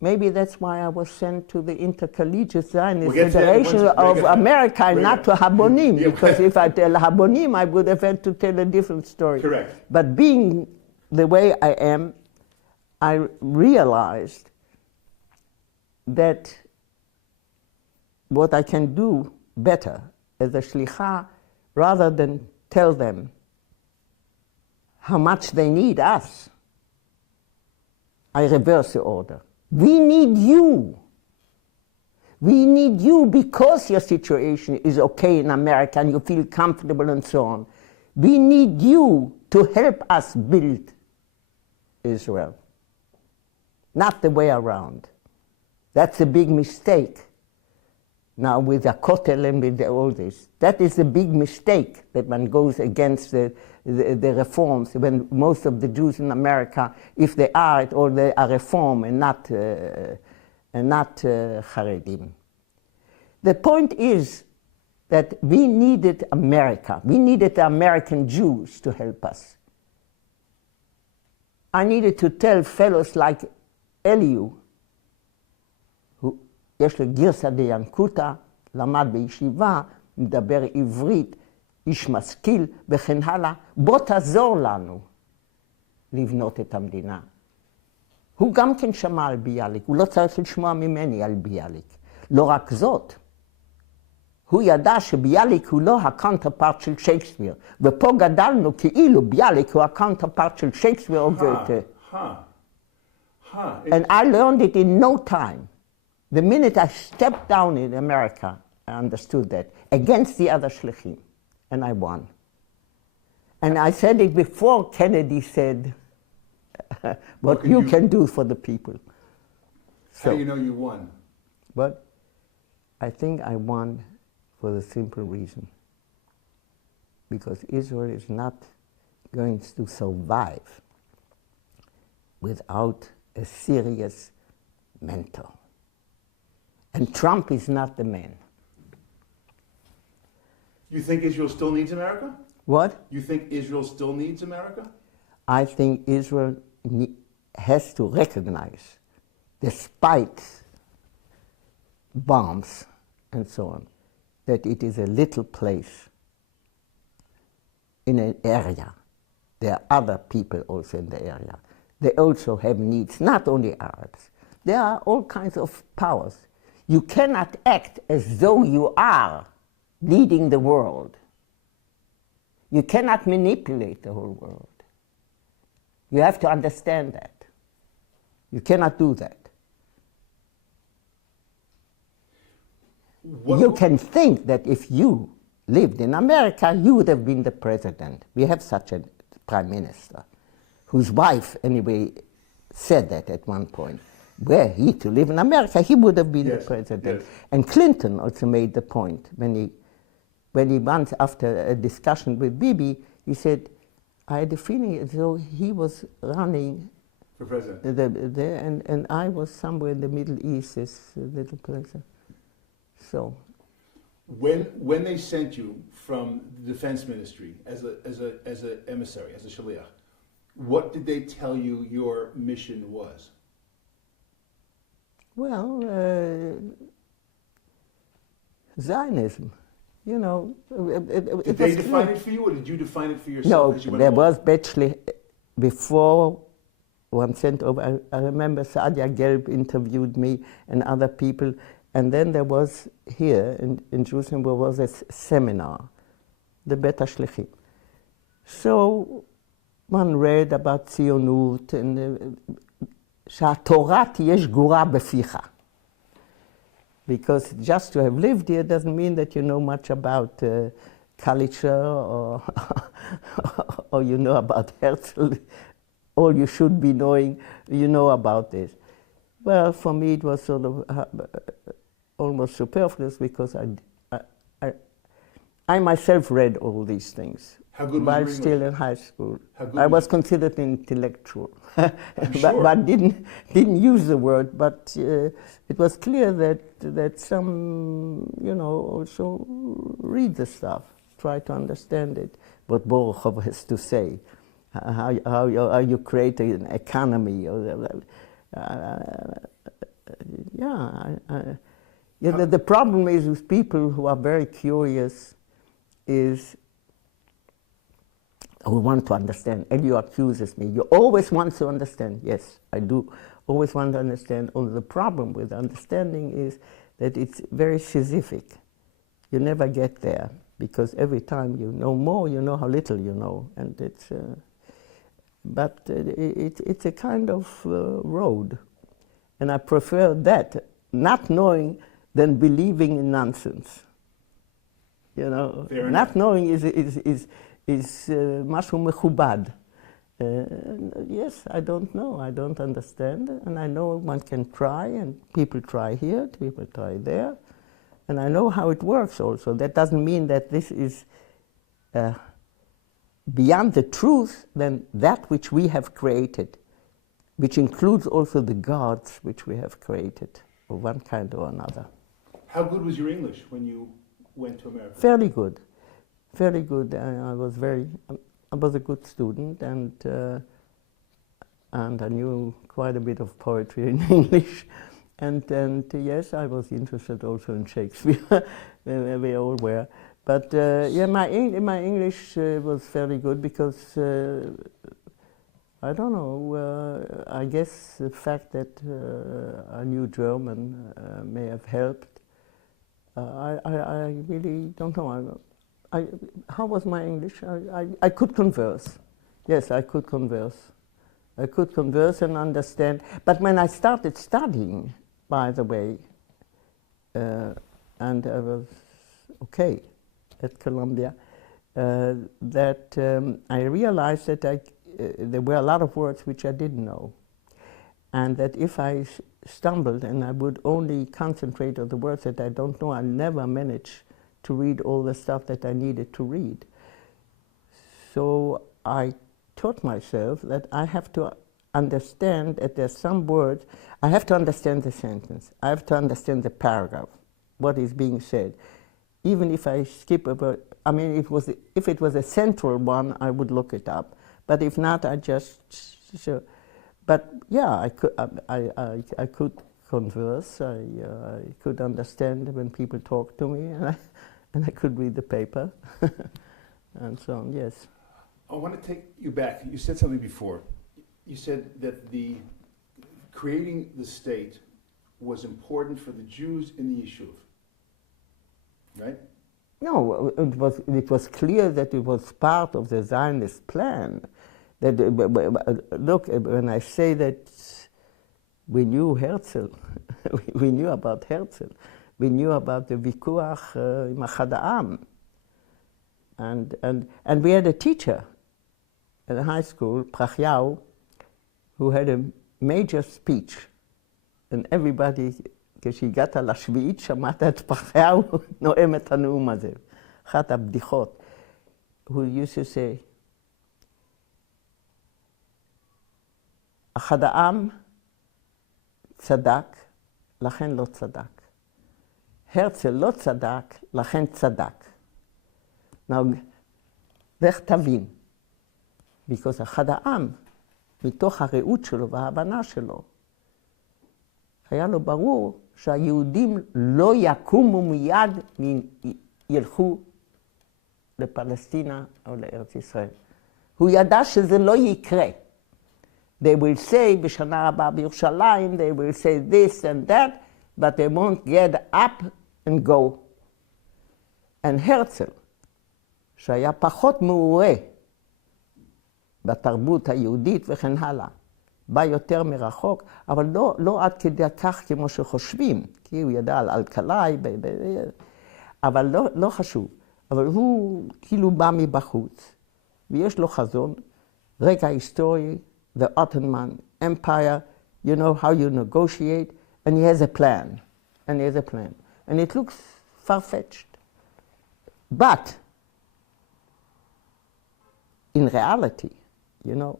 Maybe that's why I was sent to the Intercollegiate Zionist Federation of America and not to Habonim, because if I tell Habonim, I would have had to tell a different story. Correct. But being the way I am, I realized that what I can do better as a shlicha, rather than tell them how much they need us, I reverse the order. We need you. We need you because your situation is okay in America and you feel comfortable and so on. We need you to help us build Israel. Not the way around. That's a big mistake. Now with the Kotel and with all this. That is a big mistake that one goes against the reforms when most of the Jews in America, if they are at all, they are Reform and not Haredim. The point is that we needed America. We needed the American Jews to help us. I needed to tell fellows like Elli, יש לו גרסא דינקותא, למד בישיבה, מדבר עברית, איש משכיל וכן הלאה, בוא תעזור לנו לבנות את המדינה. הוא גם כן שמע על ביאליק, הוא לא צריך לשמוע ממני על ביאליק. לא רק זאת, הוא ידע שביאליק הוא לא הקאונטרפארט של שייקספיר, ופה גדלנו כאילו ביאליק הוא הקאונטרפארט של שייקספיר או גוטה. And I learned it in no time. The minute I stepped down in America, I understood that, against the other shlichim, and I won. And I said it before Kennedy said what you can do for the people. How do you know you won? But I think I won for the simple reason, because Israel is not going to survive without a serious mentor. And Trump is not the man. You think Israel still needs America? What? You think Israel still needs America? I think Israel has to recognize, despite bombs and so on, that it is a little place in an area. There are other people also in the area. They also have needs, not only Arabs. There are all kinds of powers. You cannot act as though you are leading the world. You cannot manipulate the whole world. You have to understand that. You cannot do that. You can think that if you lived in America, you would have been the president. We have such a prime minister, whose wife, anyway, said that at one point. Were he to live in America, he would have been the president. Yes. And Clinton also made the point when he once, after a discussion with Bibi, he said, I had a feeling as though he was running for president, and I was somewhere in the Middle East, this little place. So, when they sent you from the defense ministry as a emissary, as a shaliach, what did they tell you your mission was? Well, Zionism. You know, did they define it for you, or did you define it for yourself? No, there was actually, before one sent over, I remember Sadia Gelb interviewed me and other people, and then there was here in Jerusalem, there was a seminar, the Beta Shlichim. So one read about Zionut, and שהתורה תהיה שגורה בפיך. Because just to have lived here doesn't mean that you know much about culture or you know about Herzl. All you should be knowing, you know about this. Well, for me it was sort of almost superfluous because I myself read all these things. How good was while your English? Still in high school. I was considered intellectual. Sure. but didn't use the word, but it was clear that some, you know, also read the stuff, try to understand it, what Borochov has to say, how you create an economy. The problem is with people who are very curious is who want to understand. Elli accuses me. You always want to understand. Yes, I do always want to understand. Although the problem with understanding is that it's very Sisyphic. You never get there because every time you know more, you know how little you know, and it's. But it's a kind of road, and I prefer that, not knowing, than believing in nonsense. You know, not knowing is משהו מכובד. Yes, I don't know, I don't understand, and I know one can try, and people try here, people try there, and I know how it works also. That doesn't mean that this is beyond the truth than that which we have created, which includes also the gods which we have created, of one kind or another. How good was your English when you went to America? Fairly good. Very good. I was a good student, and I knew quite a bit of poetry in English, and yes, I was interested also in Shakespeare. We all were, but my English was very good because I don't know. I guess the fact that I knew German may have helped. I really don't know. How was my English? I could converse. Yes, I could converse. I could converse and understand. But when I started studying, by the way, and I was okay at Columbia, that I realized that there were a lot of words which I didn't know. And that if I stumbled and I would only concentrate on the words that I don't know, I'll never manage to read all the stuff that I needed to read. So I taught myself that I have to understand that there's some words, I have to understand the sentence, I have to understand the paragraph, what is being said. Even if I skip over, I mean, if it was a central one, I would look it up. But if not, I just, but yeah, I could converse, I could understand when people talk to me, and I could read the paper, and so on, yes. I want to take you back. You said something before. You said that the creating the state was important for the Jews in the Yishuv, right? No, it was clear that it was part of the Zionist plan. That, look, when I say that we knew Herzl, we knew about Herzl, we knew about the Vikuach עם אחד העם. And we had a teacher in high school, Prachiau, who had a major speech. And everybody, כשהגעת לשביעית, שמעת את פרחיהו נואם את הנאום הזה. אחת הבדיחות. Who used to say, אחד העם צדק, לכן לא צדק. הרצל לא צדק, לכן צדק. Now, לך תבין. because אחד העם, מתוך הראות שלו וההבנה שלו, היה לו ברור שהיהודים לא יקומו מיד וילכו לפלסטינה או לארץ ישראל. הוא ידע שזה לא יקרה. They will say בשנה הבאה בירושלים, they will say this and that, but they won't get up and go. And הרצל, שהיה פחות מעורה בתרבות היהודית וכן הלאה, בא יותר מרחוק, אבל לא עד כדי כך כמו שחושבים, כי הוא ידע על אלקלעי, אבל לא חשוב. אבל הוא כאילו בא מבחוץ, ויש לו חזון, רקע היסטורי, the Ottoman Empire, you know how you negotiate, and he has a plan, and it looks far-fetched. But, in reality, you know,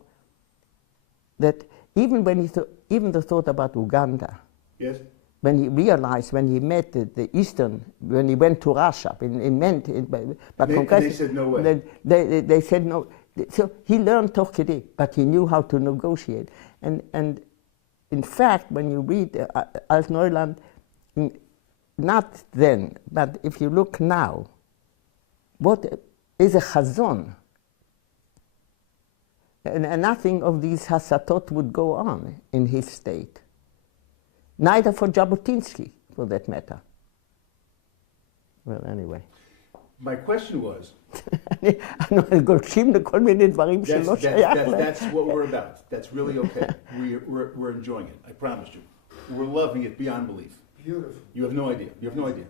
that even when even the thought about Uganda, Yes. when he realized, when he met the Eastern, when he went to Russia, but they said no way. They said no. So he learned Torquede, but he knew how to negotiate. And in fact, when you read Alt Neuland, not then, but if you look now, what is a chazon? And nothing of these hasatot would go on in his state. Neither for Jabotinsky, for that matter. Well, anyway. My question was... גולשים לכל מיני דברים שלא שייך להם. That's what we're about. That's really okay. We're enjoying it. I promise you. We're loving it beyond belief. Beautiful. You have no idea. You have no idea.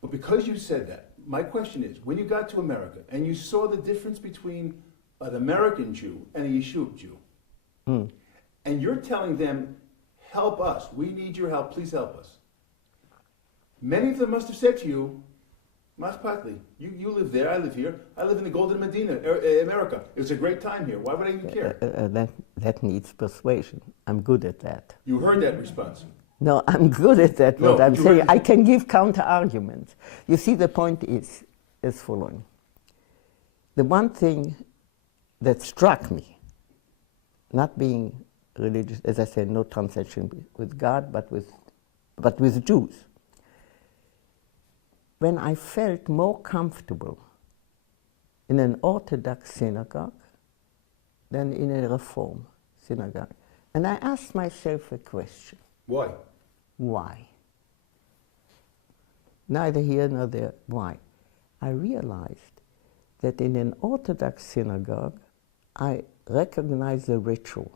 But because you said that, my question is, when you got to America and you saw the difference between an American Jew and a Yishuv Jew, and you're telling them, help us, we need your help, please help us. Many of them must have said to you, Machpatli, you live there, I live here, I live in the Golden Medina, America. It's a great time here, why would I even care? That needs persuasion. I'm good at that. You heard that response. No, I'm good at that, No, what I'm saying. heard- I can give counter-arguments. You see, the point is following. The one thing that struck me, not being religious, as I said, no transaction with God, but with Jews. When I felt more comfortable in an Orthodox synagogue than in a Reform synagogue. And I asked myself a question. Why? Why? Neither here nor there. Why? I realized that in an Orthodox synagogue, I recognized the ritual.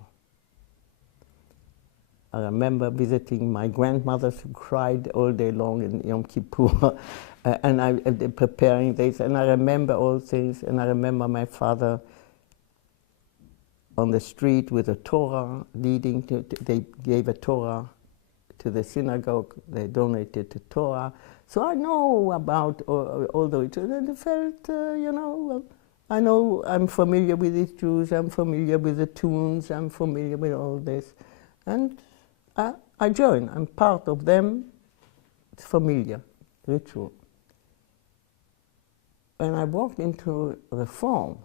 I remember visiting my grandmothers who cried all day long in Yom Kippur, and I preparing this, and I remember all things, and I remember my father on the street with a Torah leading to, they gave a Torah to the synagogue, they donated the Torah. So I know about all the rituals, and I felt, I know I'm familiar with these Jews, I'm familiar with the tunes, I'm familiar with all this. And I join, I'm part of them, it's familiar, ritual. When I walked into Reform,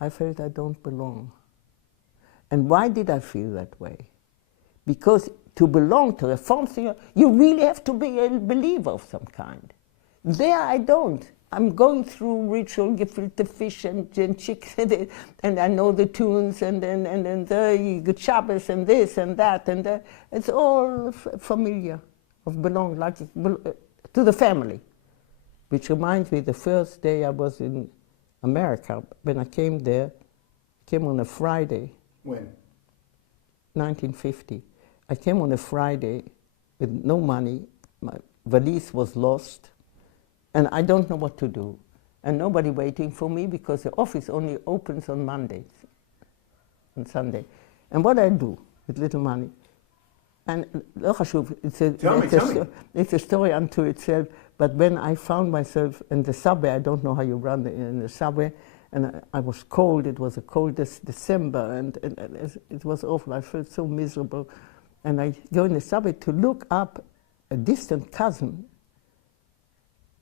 I felt I don't belong. And why did I feel that way? Because to belong to Reform, you really have to be a believer of some kind. There I don't. I'm going through ritual gefilte fish and chicken, and I know the tunes, and the good Shabbos and this and that, and it's all familiar, of belong like to the family. Which reminds me, the first day I was in America, when I came there, came on a Friday. When? 1950. I came on a Friday with no money. My valise was lost, and I don't know what to do. And nobody waiting for me because the office only opens on Mondays and Sunday. And what I do with little money, and it's a story unto itself, but when I found myself in the subway, I don't know how you run in the subway, and I was cold, it was the coldest December, and it was awful, I felt so miserable. And I go in the subway to look up a distant cousin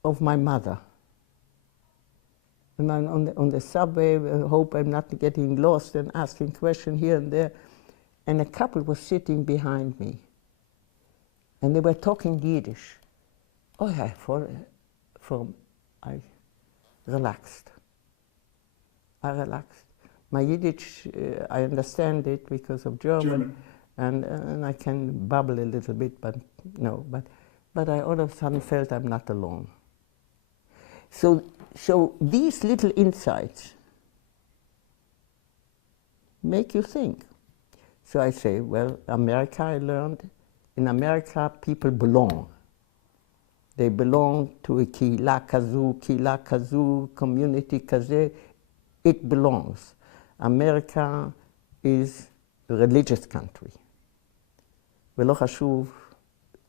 of my mother. And I'm on the subway, I hope I'm not getting lost and asking questions here and there. And a couple was sitting behind me. And they were talking Yiddish. Oh, I relaxed. I relaxed. My Yiddish, I understand it because of German. And I can babble a little bit, but no. But I all of a sudden felt I'm not alone. So these little insights make you think. So I say, well, America, I learned, in America people belong. They belong to a kila kazu, community kaze. It belongs. America is a religious country. ולא חשוב,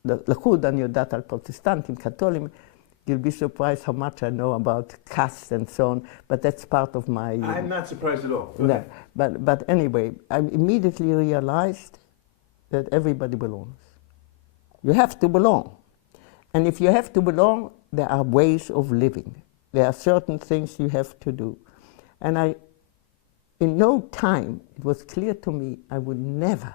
לחוד אני יודעת על פרוטסטנטים, קתולים, you'll be surprised how much I know about castes and so on, but that's part of my... I'm not surprised at all. No, but anyway, I immediately realized that everybody belongs. You have to belong. And if you have to belong, there are ways of living. There are certain things you have to do. And in no time, it was clear to me I would never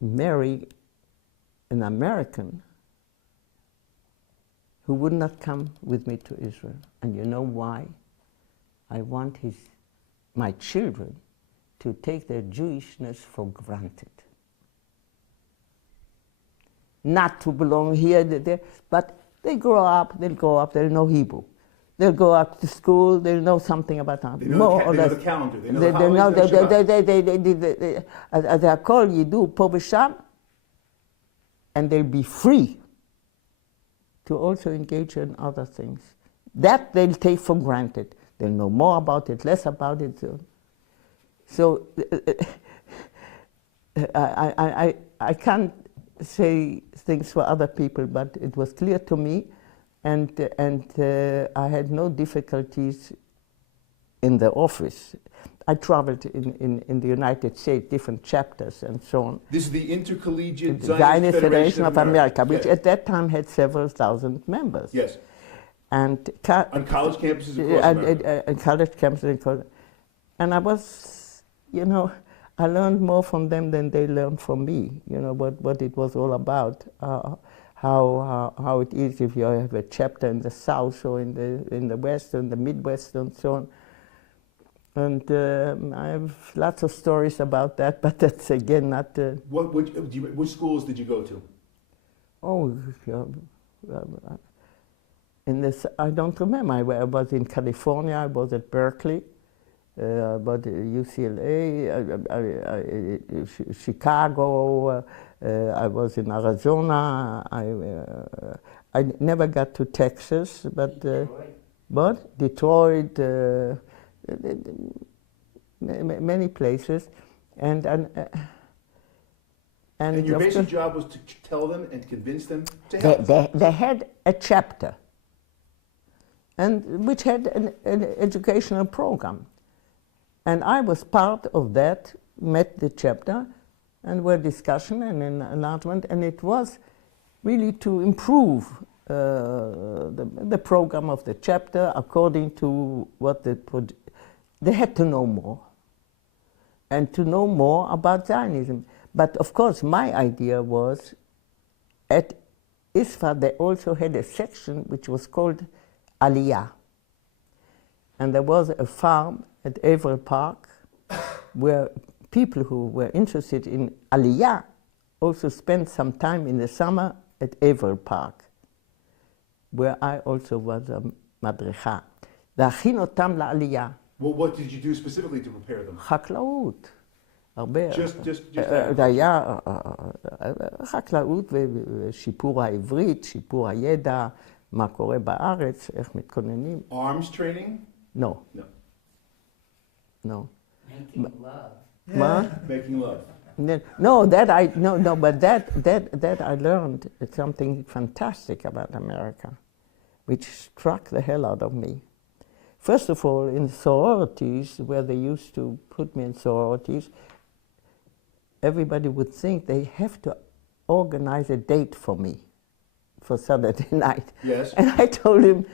marry an American who would not come with me to Israel. And you know why? I want my children to take their Jewishness for granted. Not to belong here, there, but they grow up, they'll know Hebrew. They'll go up to school, they'll know something about that. They know the calendar, they know the holidays, they are called Yidu Po B'Sham, and they'll be free to also engage in other things. That they'll take for granted. They'll know more about it, less about it. So I can't say things for other people, but it was clear to me, and I had no difficulties in the office. I traveled in the United States, different chapters and so on. This is the Intercollegiate Zionist Federation of America, which yes. at that time had several thousand members. Yes. And on college campuses across America. And college campuses. And I was, I learned more from them than they learned from me, what it was all about. How it is if you have a chapter in the South or in the West, in the Midwest and so on. And I have lots of stories about that, but that's again not... Which schools did you go to? Oh, I don't remember. I was in California, I was at Berkeley, I was at UCLA, Chicago, I was in Arizona. I never got to Texas, but Detroit, many places, and your basic job was to tell them and convince them to help. They had a chapter, and which had an educational program, and I was part of that. Met the chapter, and were discussion and enlargement, and it was really to improve the program of the chapter according to what they had to know more, and to know more about Zionism. But of course, my idea was, at ISFA, they also had a section which was called Aliyah. And there was a farm at Averill Park where people who were interested in Aliyah also spent some time in the summer at Averill Park, where I also was a מדריכה. להכין אותם לעלייה. Well, what did you do specifically to prepare them? חקלאות. הרבה. Just זה היה חקלאות ושיפור העברית, שיפור הידע, מה קורה בארץ, איך מתכוננים. Arms training? No. No. No. Making love. מה? Making love. No, that I learned something fantastic about America, which struck the hell out of me. First of all, in sororities, where they used to put me in sororities, everybody would think they have to organize a date for me for Saturday night. Yes. And I told him,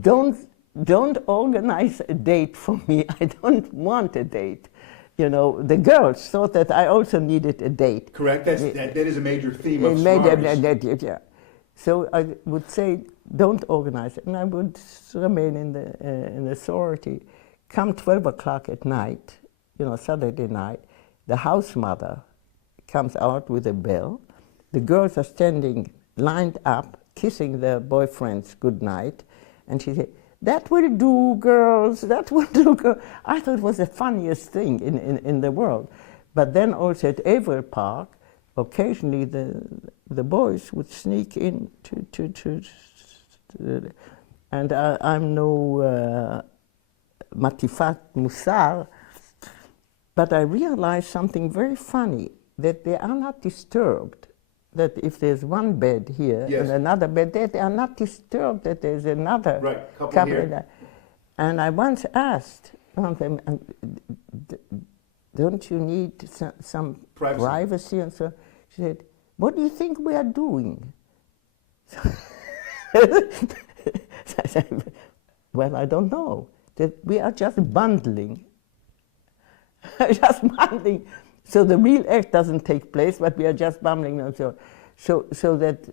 don't organize a date for me. I don't want a date. You know, the girls thought that I also needed a date. Correct. That is a major theme of sororities. Yeah. So I would say, don't organize it. And I would remain in the sorority. Come 12 o'clock at night, you know, Saturday night, the house mother comes out with a bell. The girls are standing lined up, kissing their boyfriends goodnight. And she said, that will do, girls, that will do, girls. I thought it was the funniest thing in the world. But then also at Averill Park, occasionally the boys would sneak in and I'm no matifat musar, but I realized something very funny, that they are not disturbed. That if there's one bed here yes. and another bed there, they are not disturbed that there's another couple here. There. And I once asked one of them, don't you need some privacy? And so she said, what do you think we are doing? I said, well, I don't know. That we are just bundling. Just bundling. So the real act doesn't take place, but we are just bumbling. So that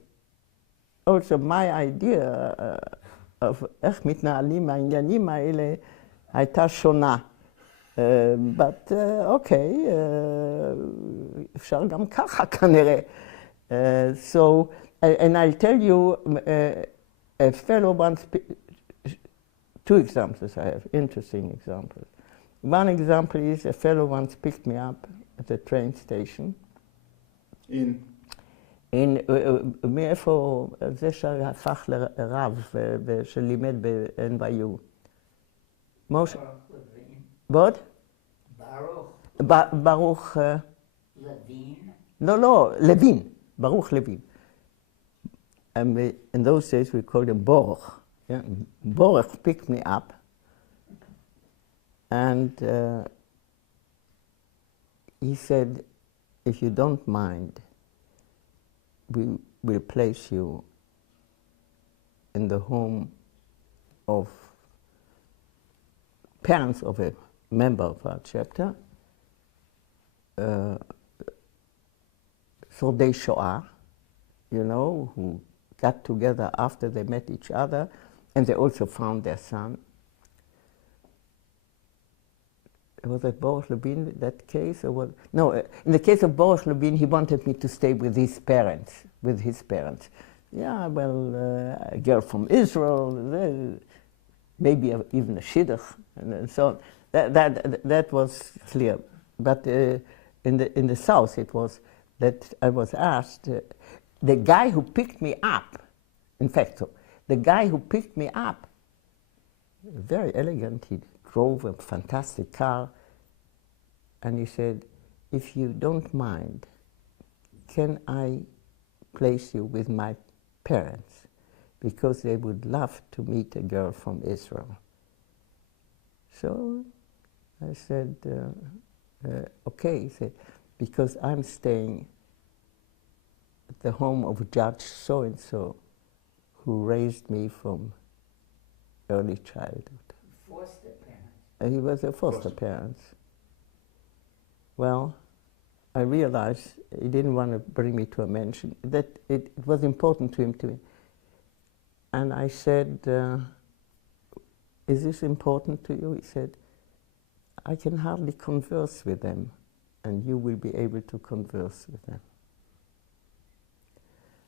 also my idea of איך מתנהלים העניינים האלה הייתה שונה. But okay, אפשר גם ככה כנראה. So, and I'll tell you, a fellow once, two examples I have, interesting examples. One example is a fellow once picked me up at the train station. מאיפה זה שהפך לרב ושלימד ב-NYU. משה? עוד? ברוך. לוין? לא, לוין. Baruch Levin. And in those days we called him Boruch. Yeah? Boruch picked me up and he said, if you don't mind, we will place you in the home of parents of a member of our chapter, Sordei Shoah, you know, who got together after they met each other, and they also found their son. Was it Boruch Levin, that case? Or was, no, in the case of Boruch Levin, he wanted me to stay with his parents. Yeah, well, a girl from Israel, maybe even a shidduch, and so on. That was clear. But in the South, it was that I was asked, the guy who picked me up, in fact, the guy who picked me up, very elegant, he drove a fantastic car, and he said, if you don't mind, can I place you with my parents? Because they would love to meet a girl from Israel. So I said, okay. He said, because I'm staying at the home of Judge so-and-so, who raised me from early childhood. Foster parents? He was a foster parent. Well, I realized he didn't want to bring me to a mansion, that it was important to him to me. And I said, is this important to you? He said, I can hardly converse with them, and you will be able to converse with them.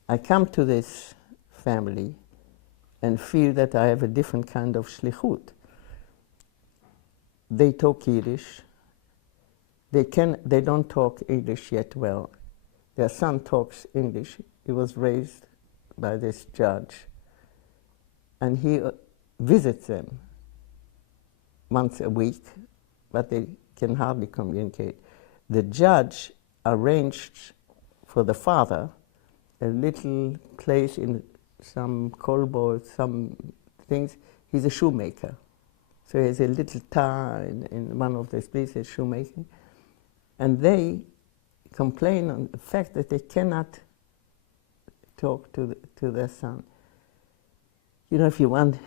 I come to this family and feel that I have a different kind of shlichut. They talk Yiddish. They don't talk English yet well. Their son talks English. He was raised by this judge. And he visits them once a week, but they can hardly communicate. The judge arranged for the father a little place in some kolbo, some things. He's a shoemaker. So he has a little tower in one of these places, shoemaking. And they complain on the fact that they cannot talk to their son. You know, if you want,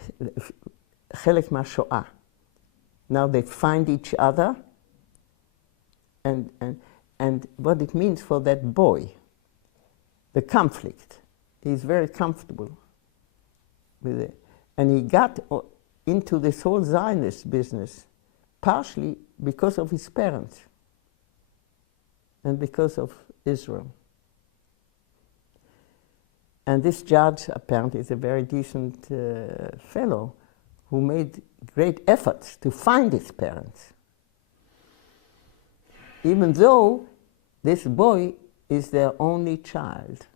חלק מהשואה. Now they find each other, and what it means for that boy, the conflict. He's very comfortable with it. And he got into this whole Zionist business partially because of his parents and because of Israel. And this judge apparently is a very decent fellow who made great efforts to find his parents. Even though this boy is their only child.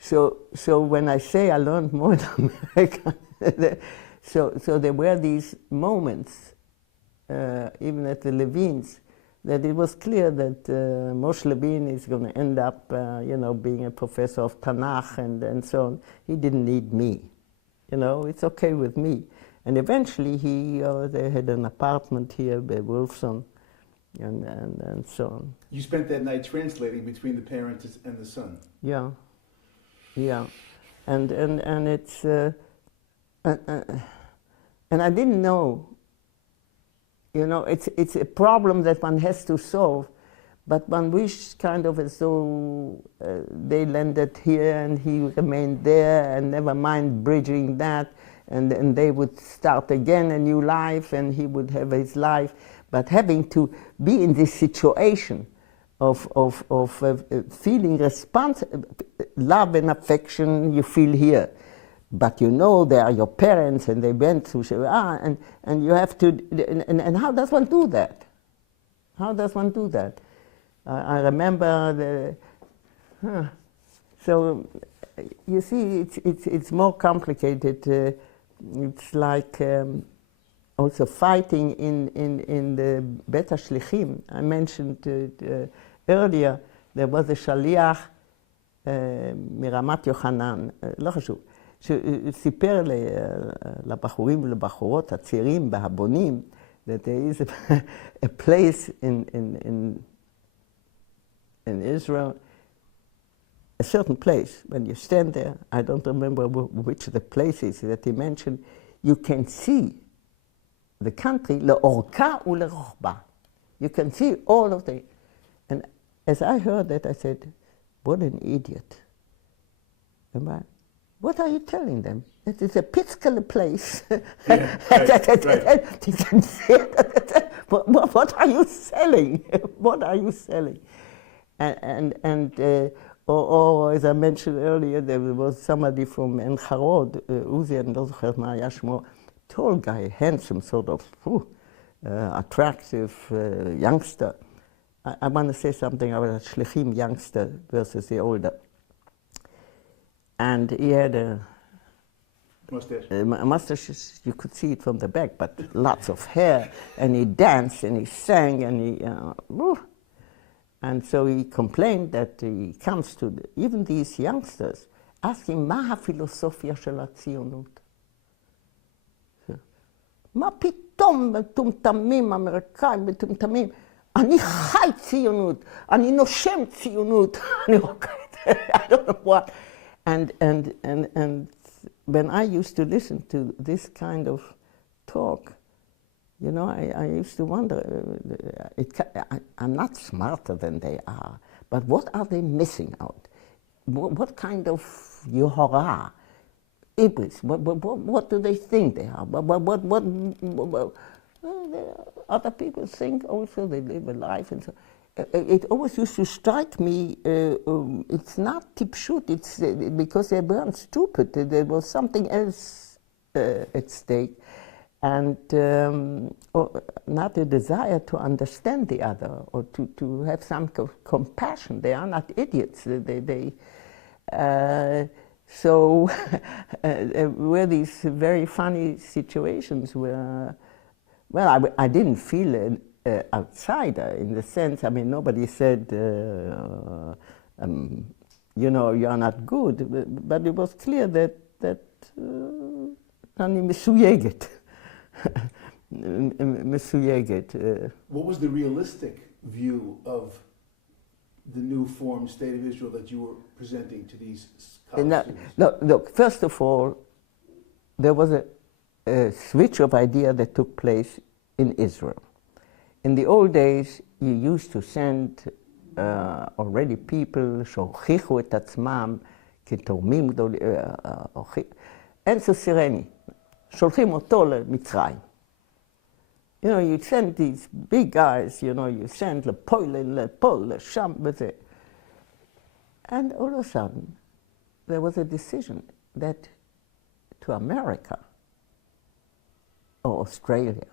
So when I say I learned more in America, so there were these moments, even at the Levines, that it was clear that Moshe Levine is going to end up, being a professor of Tanakh and so on. He didn't need me. It's okay with me. And eventually they had an apartment here by Wolfson and so on. You spent that night translating between the parent and the son. Yeah. And it's, and I didn't know, it's a problem that one has to solve, but one wishes kind of as though they landed here and he remained there, and never mind bridging that, and they would start again a new life, and he would have his life. But having to be in this situation of feeling love and affection you feel here, but they are your parents and they went through and you have to, and how does one do that? How does one do that? I remember so you see it's more complicated. It's like also fighting in the Bet HaShlichim. I mentioned earlier, there was a shaliach מרמת יוחנן, לא חשוב, שסיפר לבחורים ולבחורות הצעירים בהבונים, that there is a place in Israel, a certain place, when you stand there, I don't remember which the place is that he mentioned, you can see the country, לאורכה ולרוחבה. You can see all of the, and as I heard that, I said, what an idiot. What are you telling them? It is a particular place. Yeah, right. You can see it. What are you selling? What are you selling? Or as I mentioned earlier, there was somebody from En Harod, Uzi, אני לא זוכרת מה היה שמו, tall guy, handsome, sort of attractive youngster. I want to say something about a Shlichim youngster versus the older. And he had a mustache, you could see it from the back, but lots of hair, and he danced and he sang and so he complained that he comes to even these youngsters, asking, מה הפילוסופיה של הציונות? מה פתאום מטומטמים, אמריקאים מטומטמים? אני חי ציונות, אני נושם ציונות, אני רוקדת, I don't know what. And when I used to listen to this kind of talk, You know, I used to wonder, I'm not smarter than they are, but what are they missing out? What kind of Yehovah, Iblis, what do they think they are? Other people think also they live a life, and so it always used to strike me, it's not tipshut, it's because they weren't stupid, there was something else at stake. And not a desire to understand the other or to have some compassion. They are not idiots. So there were these very funny situations where, well, I didn't feel an outsider in the sense, I mean, nobody said, you know, you are not good, but it was clear that אני מסויגת. מסויגת. What was the realistic view of the new formed state of Israel that you were presenting to these college students? No, look, first of all, there was a switch of idea that took place in Israel. In the old days, you used to send already people שהוכיחו את עצמם כתורמים גדולים, אין סוסירני. שולחים אותו למצרים. You know, you send these big guys, you know, you send לפוילן, לפה, לשם, וזה. And all of a sudden, there was a decision that to America, or Australia,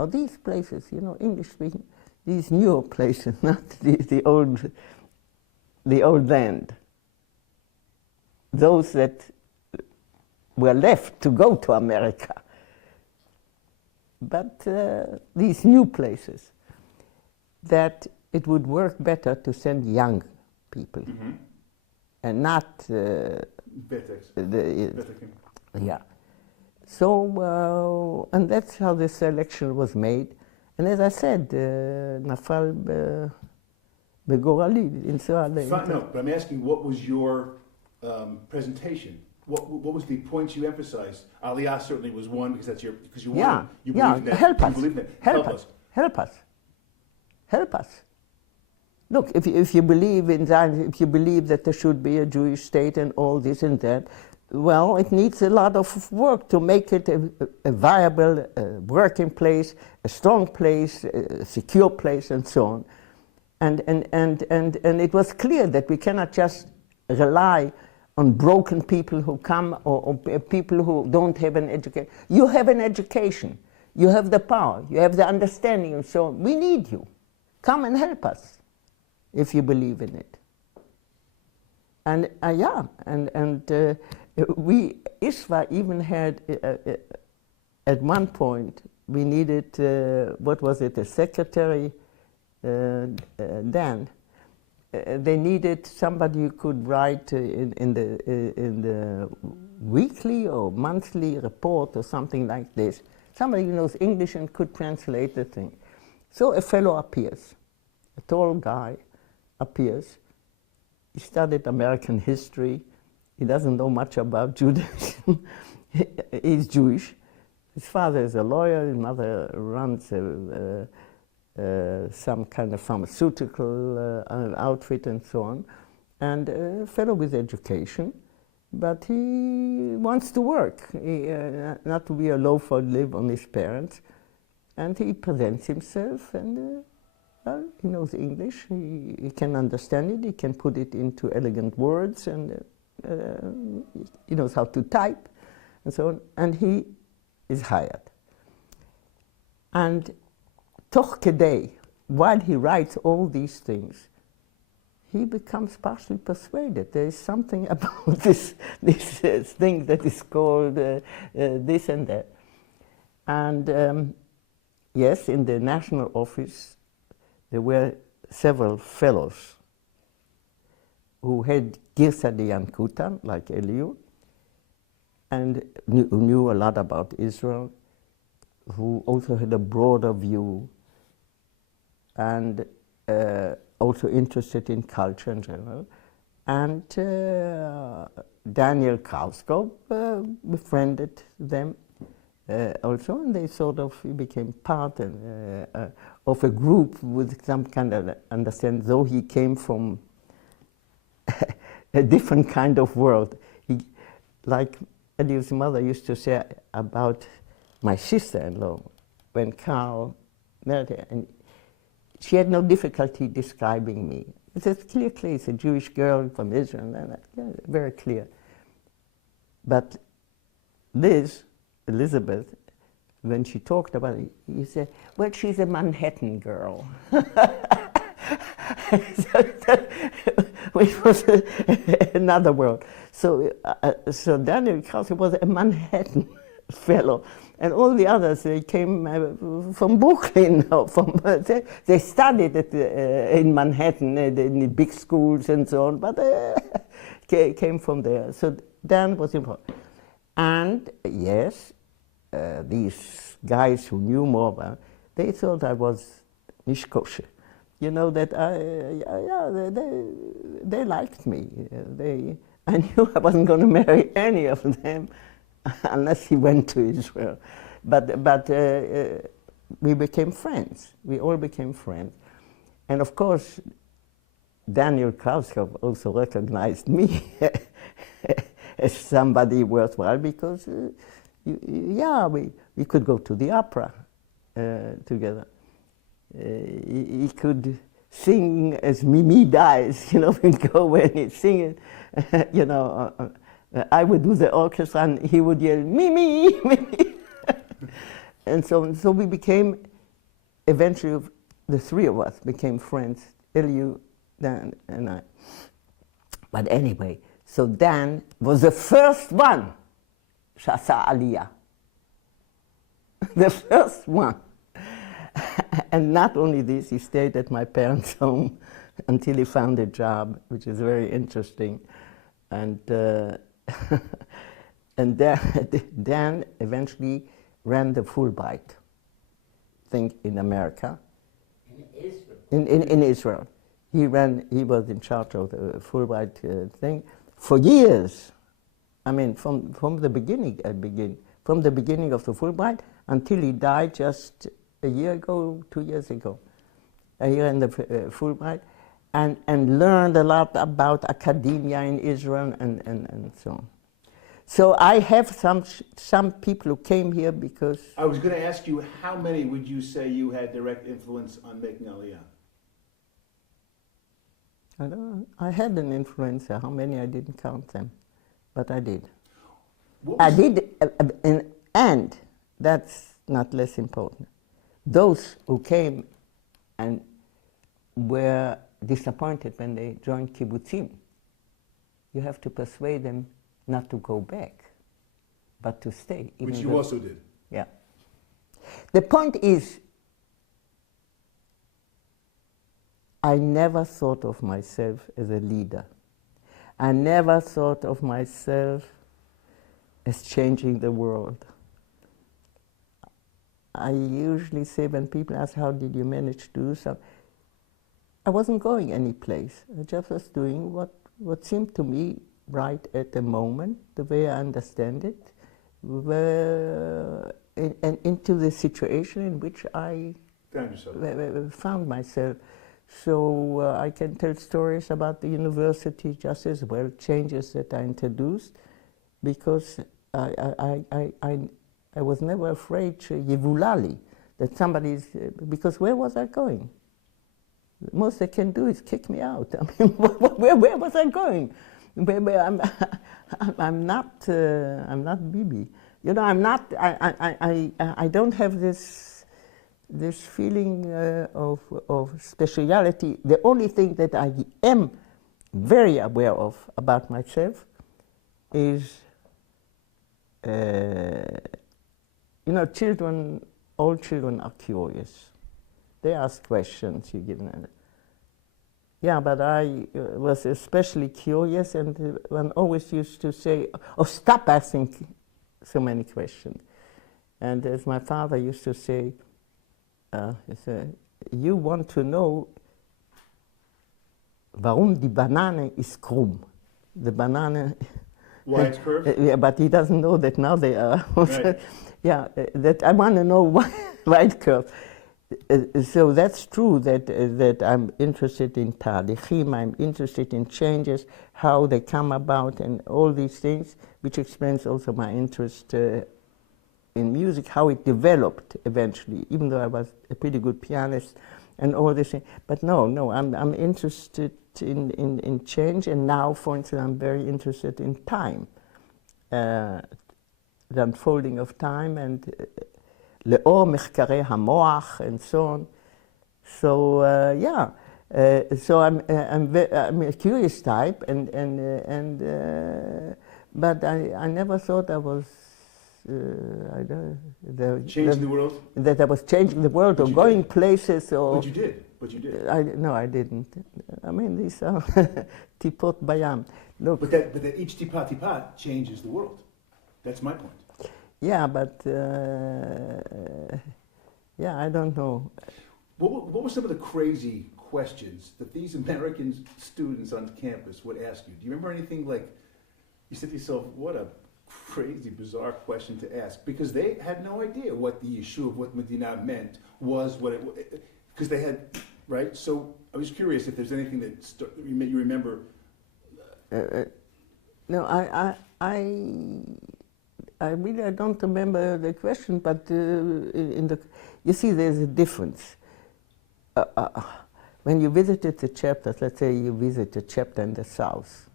or these places, you know, English-speaking, these newer places, not the old land, those that were left to go to America. But these new places, that it would work better to send young people, and not yeah. So, and that's how the selection was made. And as I said, נפל בגורלי, לנסוע No, but I'm asking, what was your presentation? What was the points you emphasized? Aliyah certainly was one because you believe in that. Help us. You believe in that. Help us. Look, if you believe in Zionism, if you believe that there should be a Jewish state and all this and that, well, it needs a lot of work to make it a viable working place, a strong place, a secure place, and so on. And it was clear that we cannot just rely on broken people who come or people who don't have an education. You have an education. You have the power. You have the understanding and so on. We need you. Come and help us if you believe in it. And we, ISWA even had, at one point, we needed, what was it, a secretary, Dan. They needed somebody who could write in the weekly or monthly report or something like this. Somebody who knows English and could translate the thing. So a fellow appears, a tall guy appears. He studied American history. He doesn't know much about Judaism. He's Jewish. His father is a lawyer. His mother runs some kind of pharmaceutical outfit and so on. And a fellow with education, but he wants to work, not to be a loafer, live on his parents. And he presents himself, and well, he knows English. He can understand it. He can put it into elegant words, and he knows how to type, and so on. And he is hired. And toch kedei, while he writes all these things, he becomes partially persuaded. There is something about this thing that is called this and that. And yes, in the national office, there were several fellows who had Girsa de Yankuta, like Elli, and who knew a lot about Israel, who also had a broader view, and also interested in culture in general. And Daniel Krauskopf befriended them. also, and they sort of became part of a group with some kind of understanding, though he came from a different kind of world. Like Elli's mother used to say about my sister-in-law, when Carl married her, and she had no difficulty describing me. It's clear, it's a Jewish girl from Israel, and very clear. But Elizabeth, when she talked about it, you said, well, she's a Manhattan girl. Which was another world. So Daniel Krause was a Manhattan fellow. And all the others, they came from Brooklyn. Or they studied in Manhattan, in the big schools and so on, but came from there. So Dan was important. And yes, these guys who knew more about, they thought I was nicht kosher. You know, that they liked me. I knew I wasn't going to marry any of them unless he went to Israel. But we became friends. We all became friends. And of course, Daniel Krauskopf also recognized me as somebody worthwhile because, we could go to the opera together. He could sing as Mimi dies, you know, we'd go and he'd sing it, you know. I would do the orchestra and he would yell, Mimi, Mimi. And so we became, eventually, the three of us became friends, Elli, Dan, and I. But anyway, so Dan was the first one, Shasa Aliyah. The first one. And not only this, he stayed at my parents' home until he found a job, which is very interesting. And and Dan eventually ran the Fulbright thing in America. In Israel? In Israel. He was in charge of the Fulbright thing for years. I mean, from the beginning from the beginning of the Fulbright until he died just a year ago, 2 years ago. He ran the Fulbright and learned a lot about academia in Israel and so on. So I have some people who came here because... I was going to ask you, how many would you say you had direct influence on making Aliyah? I don't know. I had an influencer. How many, I didn't count them, but I did. I did, and that's not less important. Those who came and were disappointed when they joined kibbutzim, you have to persuade them not to go back, but to stay. Which you also did. Yeah. The point is, I never thought of myself as a leader. I never thought of myself as changing the world. I usually say when people ask, how did you manage to do something? I wasn't going any place. I just was doing what seemed to me right at the moment, the way I understand it, and into the situation in which I found myself. So I can tell stories about the university just as well, changes that I introduced, because I was never afraid to Yevulali, that somebody's, because where was I going? The most they can do is kick me out. I mean, where was I going? I'm not Bibi. You know, I'm not. I don't have this feeling of speciality. The only thing that I am very aware of about myself is, you know, all children are curious. They ask questions, you give them. Yeah, but I was especially curious, and one always used to say, oh, stop asking so many questions. And as my father used to say, he said, you want to know warum die Banane ist krumm. The banana Why it's curved? Yeah, but he doesn't know that now they are. Right. Yeah, that I want to know why it's curved. So that's true that I'm interested in talichim, I'm interested in changes, how they come about, and all these things, which explains also my interest in music, how it developed eventually, even though I was a pretty good pianist and all this thing. But no, I'm interested in change, and now, for instance, I'm very interested in time, the unfolding of time, and לאור מחקרי המוח and so on. So so I'm a curious type, but I never thought I was Changing the world? that I was changing the world But or you going did. places or. But you did. No, I didn't. I mean, these are tipot bayam. Look. But that each tipat changes the world. That's my point. Yeah, but I don't know. What were some of the crazy questions that these American students on campus would ask you? Do you remember anything like, you said to yourself, what a crazy, bizarre question to ask? Because they had no idea what the Yeshuv, what Medina meant, was what it, because they had, right? So I was curious if there's anything that you remember. No, I don't remember the question, but you see, there's a difference. When you visited the chapters, let's say you visit a chapter in the South,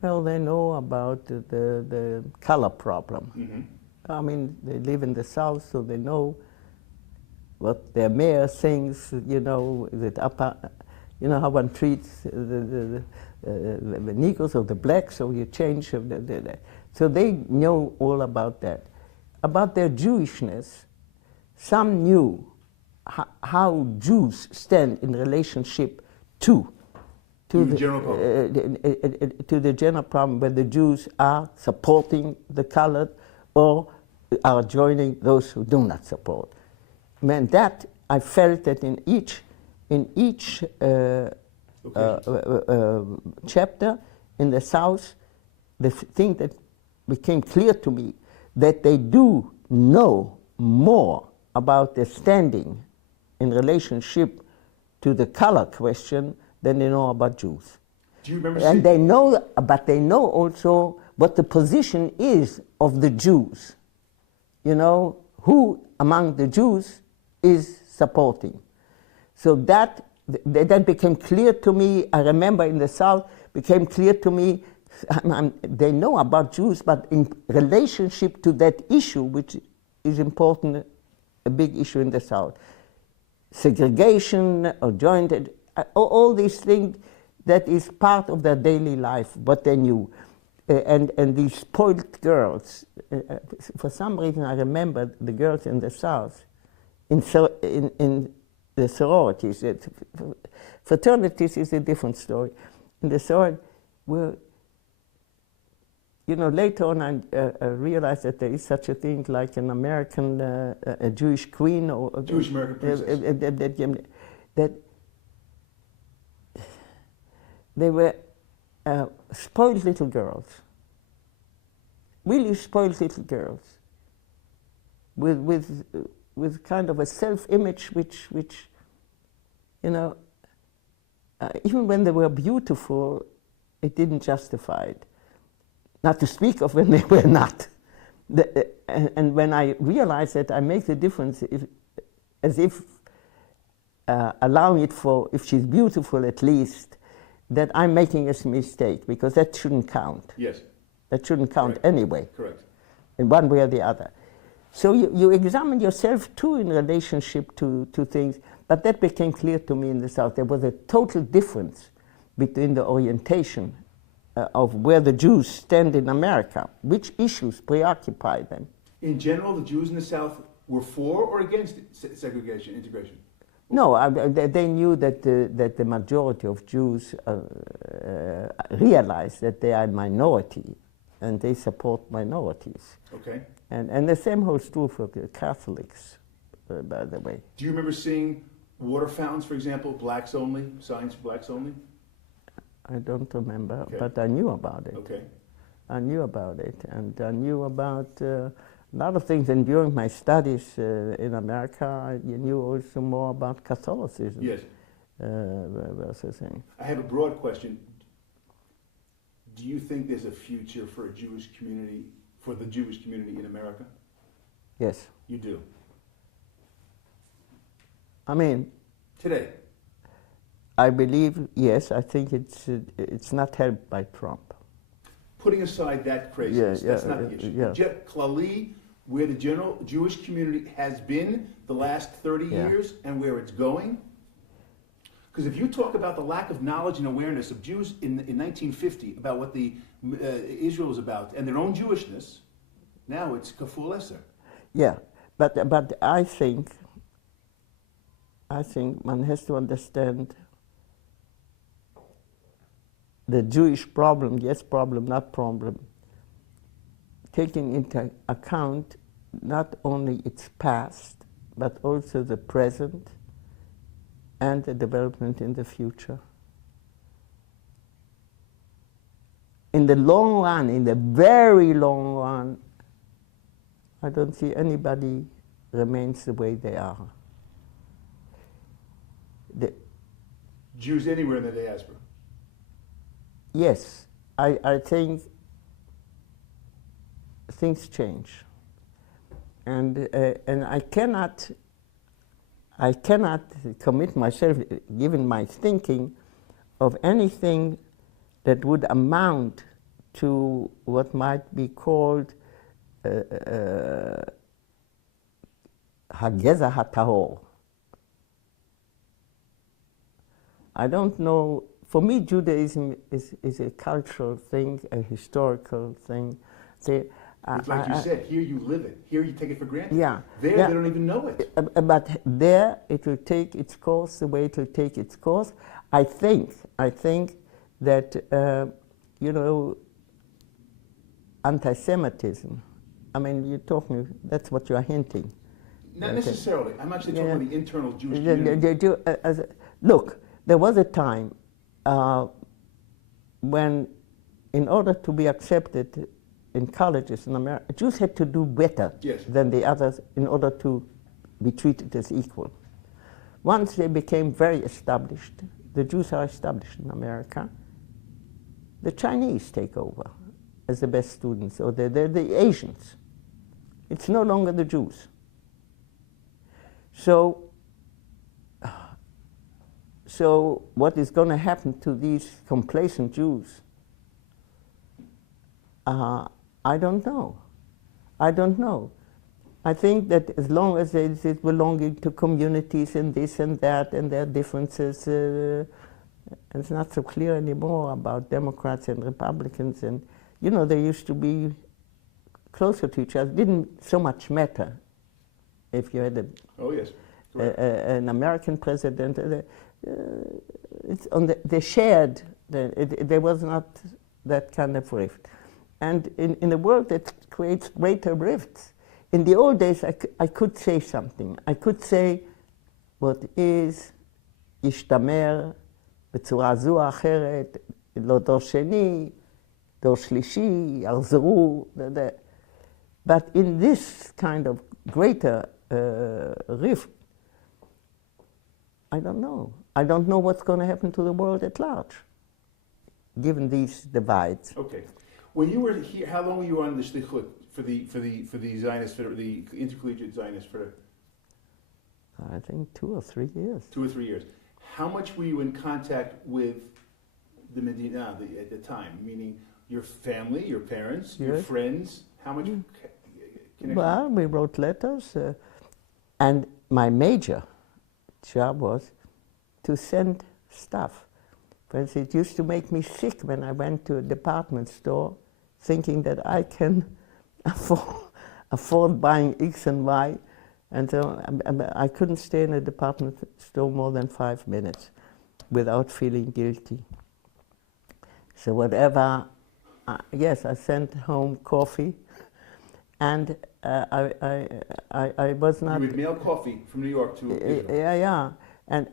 well, they know about the color problem. Mm-hmm. I mean, they live in the South, so they know what their mayor thinks, how one treats the Negroes or the blacks, so you change. So they know all about that. About their Jewishness, some knew how Jews stand in relationship to the general problem, where the Jews are supporting the colored or are joining those who do not support. Man, that I felt that in each chapter in the South, the thing that became clear to me, that they do know more about their standing in relationship to the color question than they know about Jews. Do you remember? And they know, but they know also what the position is of the Jews. Who among the Jews is supporting. So that became clear to me. I remember in the South, became clear to me, they know about Jews, but in relationship to that issue, which is important, a big issue in the South. Segregation or jointed, all these things that is part of their daily life, what they knew. And these spoiled girls, for some reason I remember the girls in the South, in the sororities. Fraternities is a different story. In the sorority, were, later on I realized that there is such a thing like an American, a Jewish queen or Jewish American princess. That they were spoiled little girls, really spoiled little girls, with kind of a self-image which even when they were beautiful, it didn't justify it. Not to speak of when they were not. And when I realized that I make the difference, as if allowing it for, if she's beautiful at least, that I'm making a mistake, because that shouldn't count. Yes. That shouldn't count Correct. anyway. Correct. In one way or the other. So you examine yourself too in relationship to things, but that became clear to me in the South. There was a total difference between the orientation of where the Jews stand in America, which issues preoccupy them. In general, the Jews in the South were for or against segregation, integration? No, they knew that the majority of Jews realize that they are a minority, and they support minorities. Okay. And the same holds true for the Catholics, by the way. Do you remember seeing water fountains, for example, blacks only, signs for blacks only? I don't remember, Okay. but I knew about it. Okay. I knew about it, and I knew about a lot of things. And during my studies in America, I knew also more about Catholicism. Yes. Versus thing. I have a broad question. Do you think there's a future for a Jewish community, for the Jewish community in America? Yes. You do. I mean, Today. I believe, yes, I think it's not helped by Trump. Putting aside that craziness, Yeah, that's yeah, not the issue. yeah. Klali, where the general Jewish community has been the last 30 Yeah. years and where it's going. Because if you talk about the lack of knowledge and awareness of Jews in 1950 about what the Israel was about and their own Jewishness, now it's kaful eser. Yeah, but I think one has to understand the Jewish problem, yes, problem, not problem, taking into account not only its past, but also the present and the development in the future. In the long run, in the very long run, I don't see anybody remains the way they are. Jews anywhere in the diaspora. Yes, I think things change, and I cannot commit myself, given my thinking, of anything that would amount to what might be called Hageza HaTahor. I don't know. For me, Judaism is a cultural thing, a historical thing. It's like you said, here you live it. Here you take it for granted. Yeah. There yeah. they don't even know it. But there it will take its course the way it will take its course. I think that, anti-Semitism, I mean, you're talking, that's what you're hinting. Not necessarily. I'm actually talking about the internal Jewish community. Look, there was a time when, in order to be accepted in colleges in America, Jews had to do better than the others in order to be treated as equal. Once they became very established, the Jews are established in America, the Chinese take over as the best students, or they're the Asians. It's no longer the Jews. So what is going to happen to these complacent Jews? I don't know. I think that as long as it's belonging to communities and this and that and their differences, it's not so clear anymore about Democrats and Republicans. And, they used to be closer to each other. It didn't so much matter if you had an American president. It's on they shared. There was not that kind of rift. And in a world that creates greater rifts, in the old days I could say something. I could say what is ישתמר בצורה זו או אחרת, לא דור שני, דור שלישי, יחזרו. But in this kind of greater rift, I don't know. I don't know what's going to happen to the world at large, given these divides. Okay. When you were here, how long were you on the shlichut for the Zionist, for the intercollegiate Zionist? I think 2 or 3 years. 2 or 3 years. How much were you in contact with the Medina at the time? Meaning your family, your parents, your friends. How much connection? Well, we wrote letters, and my major job was to send stuff. For instance, it used to make me sick when I went to a department store thinking that I can afford buying X and Y, and so I couldn't stay in a department store more than 5 minutes without feeling guilty. So whatever, yes, I sent home coffee, and I was not... You would mail coffee from New York to Israel. Yeah. And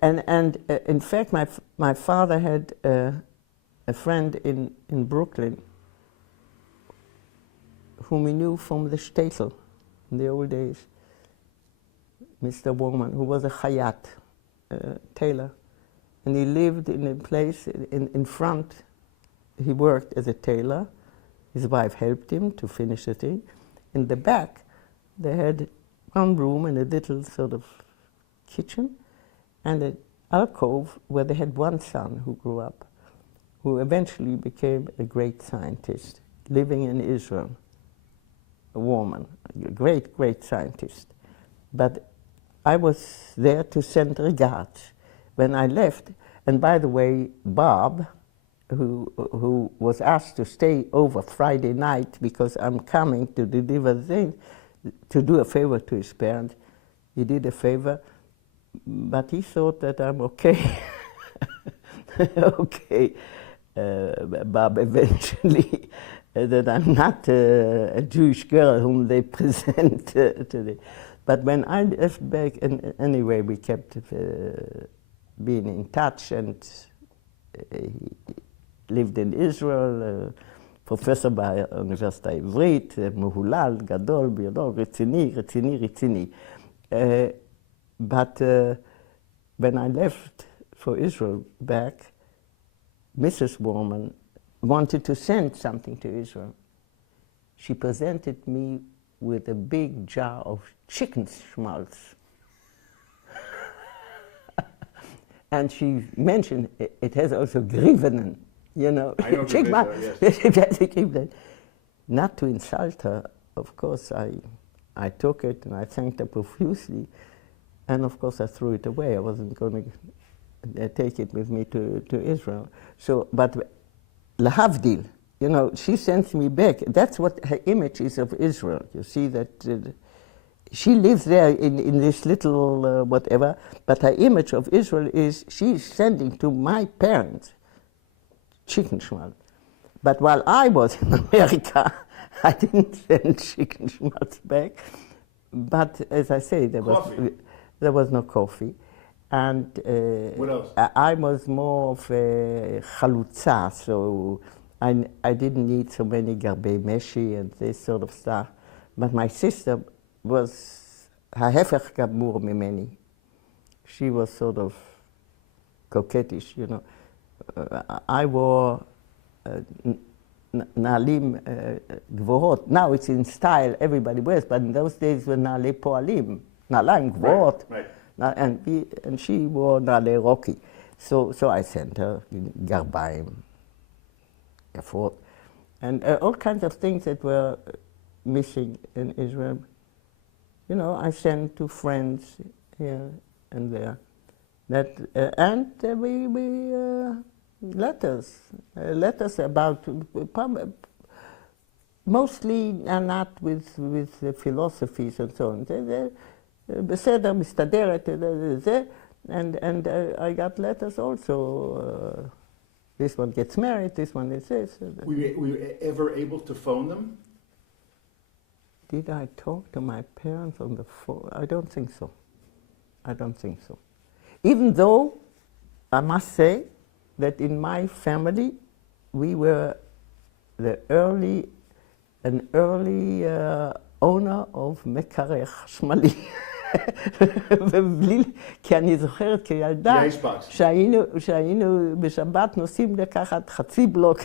in fact, my father had a a friend in Brooklyn whom we knew from the shtetl in the old days, Mr. Borman, who was a Hayat tailor. And he lived in a place in front. He worked as a tailor. His wife helped him to finish the thing. In the back, they had one room and a little sort of kitchen and an alcove where they had one son who grew up, who eventually became a great scientist, living in Israel, a woman, a great, great scientist. But I was there to send regards. When I left, and by the way, Bob, who was asked to stay over Friday night because I'm coming to deliver the thing, to do a favor to his parents, he did a favor, but he thought that I'm okay. Okay, Bob, eventually, that I'm not a Jewish girl whom they present to the... But when I left back, and anyway, we kept being in touch, and he lived in Israel, professor באוניברסיטה העברית, מהולל, גדול, ביולוג, רציני, רציני, רציני. But when I left for Israel back, Mrs. Borman wanted to send something to Israel. She presented me with a big jar of chicken schmaltz. And she mentioned it has also Grivenen, you know. I know Grivenen, yes. Not to insult her, of course, I took it and I thanked her profusely. And of course, I threw it away. I wasn't going to take it with me to Israel. So, but lahavdil, you know, she sends me back. That's what her image is of Israel. You see that she lives there in this little whatever, but her image of Israel is she's sending to my parents chicken schmaltz. But while I was in America, I didn't send chicken schmaltz back. But as I say, there was no coffee. And what else? I was more of a chalutza, so I didn't need so many garbe meshi and this sort of stuff. But my sister was ההפך גמור ממני. She was sort of coquettish, you know. I wore נעלים גבוהות. Now it's in style, everybody wears, but in those days were נעלי פועלים, נעליים גבוהות. Right. And she wore נעלי רוקי. So I sent her גרביים, יפות, and all kinds of things that were missing in Israel. You know, I sent to friends here and there. That and we letters about mostly not with philosophies and so on. בסדר, מסתדרת, and I got letters also. This one gets married, this one is this. Were you ever able to phone them? Did I talk to my parents on the phone? I don't think so. I don't think so. Even though I must say that in my family we were an early owner of מקרר חשמלי. כי אני זוכרת כילדה שהיינו בשבת נוסעים לקחת חצי בלוק,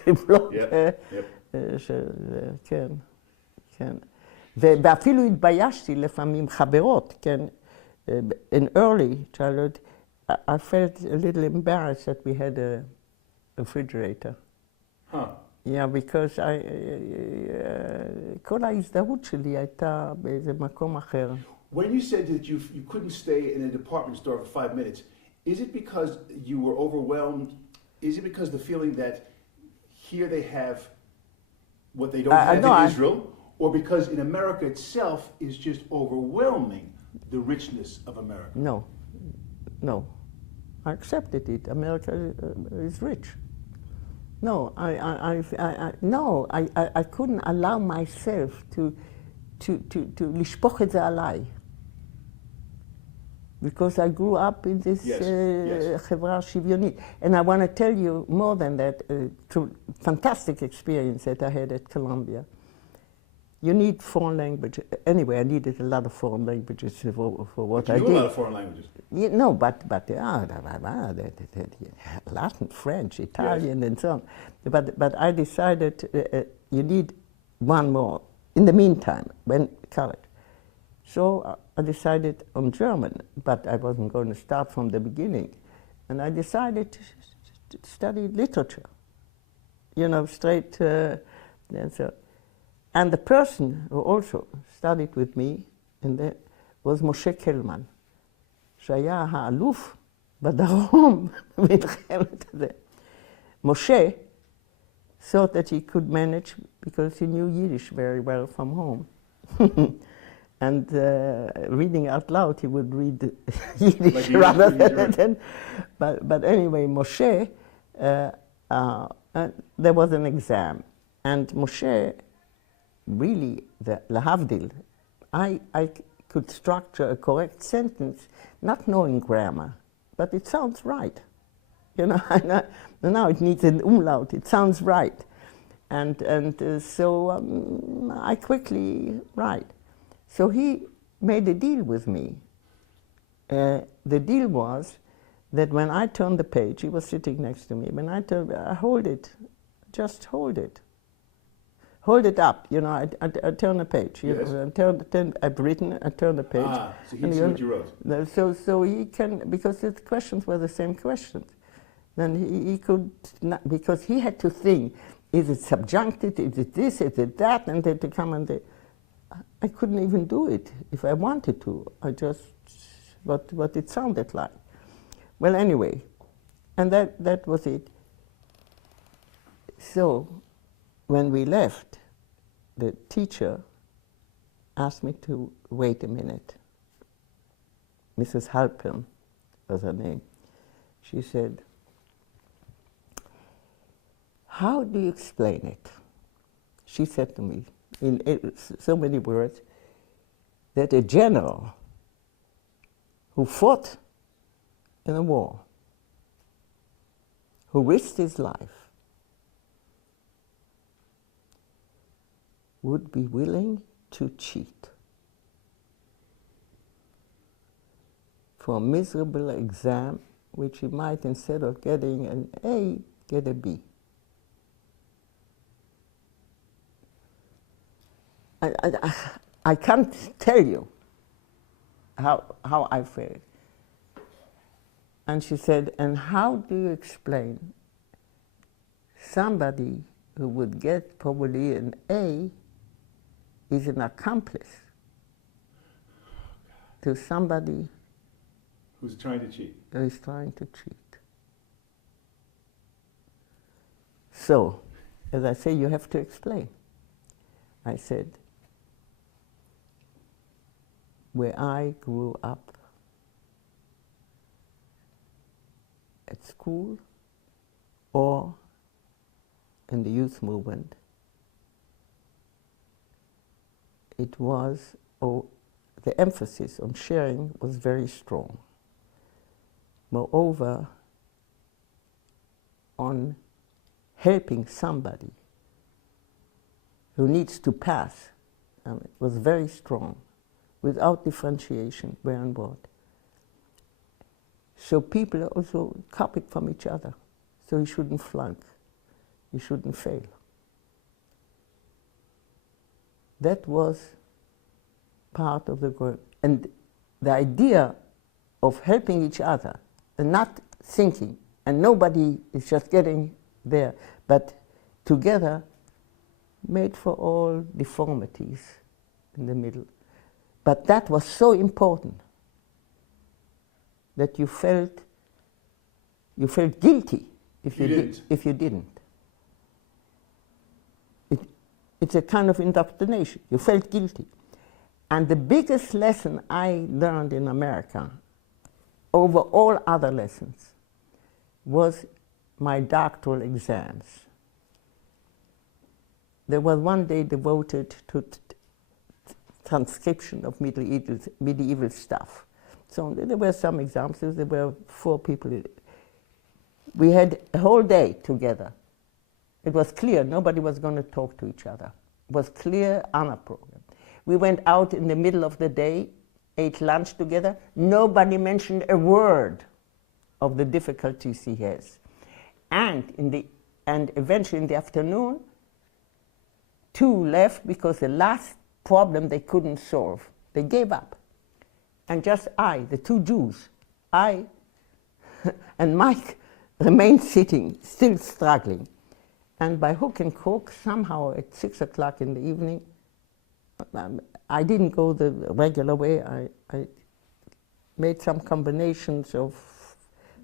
כן, כן. ואפילו התביישתי לפעמים חברות, כן. In early childhood, I felt a little embarrassed that we had a refrigerator. Huh. Yeah, because כל ההזדהות שלי הייתה באיזה מקום אחר. When you said that you couldn't stay in a department store for 5 minutes, is it because you were overwhelmed? Is it because the feeling that here they have what they don't have in Israel? Or because in America itself is just overwhelming the richness of America? No. I accepted it. America is rich. No, I couldn't allow myself to לשפוך את זה עליי. because I grew up in this Yes, yes. חברה שוויונית. And I want to tell you more than that, fantastic experience that I had at Columbia. You need foreign language. Anyway, I needed a lot of foreign languages for what I did. You knew a lot of foreign languages. No, but Latin, French, Italian, Yes. and so on. But I decided you need one more in the meantime, when college. So I decided on German, but I wasn't going to start from the beginning. And I decided to study literature, you know, straight. And the person who also studied with me was Moshe Kelman, שהיה האלוף בדרום במלחמת הזה. Moshe thought that he could manage because he knew Yiddish very well from home. And reading out loud, he would read Yiddish like rather Yiddish, than. But anyway, Moshe, there was an exam, and Moshe, really, the lahavdil, I could structure a correct sentence, not knowing grammar, but it sounds right. You know, now it needs an umlaut. It sounds right, and so I quickly write. So he made a deal with me. The deal was that when I turned the page, he was sitting next to me. When I turned, I hold it, just hold it. Hold it up, you know, I turn the page. You Yes. know, I've written, I turn the page. Ah, so he see what you wrote. So he can, because the questions were the same questions. Then he could, not, because he had to think, is it subjunctive, is it this, is it that, and then to come and I couldn't even do it if I wanted to. I just, what it sounded like. Well, anyway, and that was it. So, when we left, the teacher asked me to wait a minute. Mrs. Halpern was her name. She said, how do you explain it? She said to me, in so many words, that a general who fought in a war, who risked his life, would be willing to cheat for a miserable exam, which he might, instead of getting an A, get a B. I can't tell you how I felt. And she said, and how do you explain somebody who would get probably an A is an accomplice to somebody Who's trying to cheat. who is trying to cheat? So, as I say, you have to explain. I said, where I grew up at school or in the youth movement, it was, the emphasis on sharing was very strong. Moreover, on helping somebody who needs to pass, it was very strong, without differentiation, where and what. So people also copied from each other. So you shouldn't flunk, you shouldn't fail. That was part of the group. And the idea of helping each other and not thinking, and nobody is just getting there, but together made for all deformities in the middle. But that was so important that you felt guilty if you didn't. It's a kind of indoctrination. You felt guilty. And the biggest lesson I learned in America, over all other lessons, was my doctoral exams. There was one day devoted to transcription of medieval stuff. So there were some examples. There were 4 people. We had a whole day together. It was clear nobody was going to talk to each other. It was clear on a program. We went out in the middle of the day, ate lunch together. Nobody mentioned a word of the difficulties he has. And eventually in the afternoon, 2 left because the last problem they couldn't solve. They gave up. And just the 2 Jews, I and Mike remained sitting, still struggling. And by hook and crook, somehow at 6 o'clock in the evening, I didn't go the regular way. I made some combinations of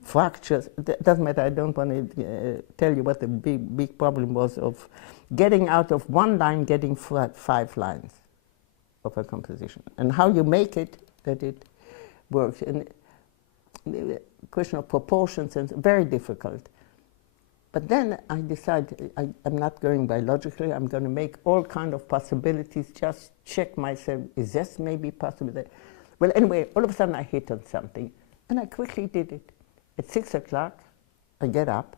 fractures. It doesn't matter, I don't want to tell you what the big problem was of getting out of 1 line, getting 5 lines of a composition. And how you make it, that it works. And the question of proportions is very difficult. But then I decided I'm not going biologically, I'm going to make all kind of possibilities, just check myself, is this maybe possible? Well, anyway, all of a sudden I hit on something, and I quickly did it. At 6 o'clock, I get up,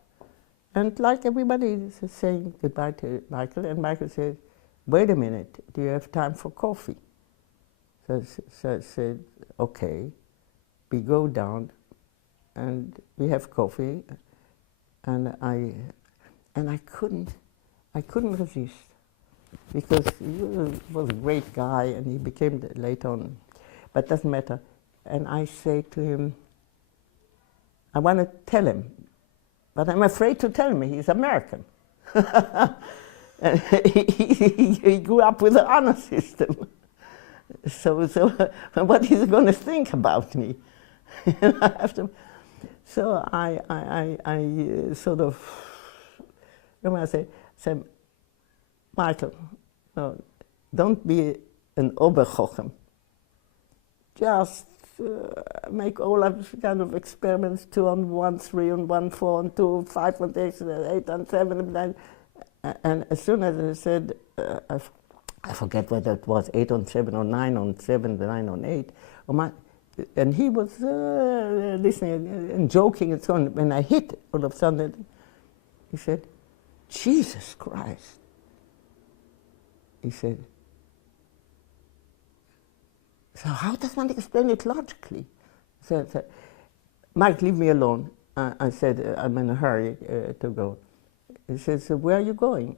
and like everybody is saying goodbye to Michael, and Michael says, wait a minute, do you have time for coffee? So I said, okay. We go down, and we have coffee, and I couldn't resist, because he was a great guy, and he became later on, but doesn't matter. And I say to him, I want to tell him, but I'm afraid to tell him he's American. And he grew up with an honor system. So what is he going to think about me? So I sort of, I say, Michael, no, don't be an Oberchochem. Just make all of kind of experiments, 2 on 1, 3 on 1, 4 on 2, 5 on 6, 8 on 7, and 9. And as soon as I said, I forget whether it was 8 on 7 or 9 on 7, 9 on 8, and he was listening and joking and so on. When I hit, all of a sudden, he said, Jesus Christ. He said, so how does one explain it logically? So, Mike, leave me alone. I said, I'm in a hurry to go. He said, so where are you going?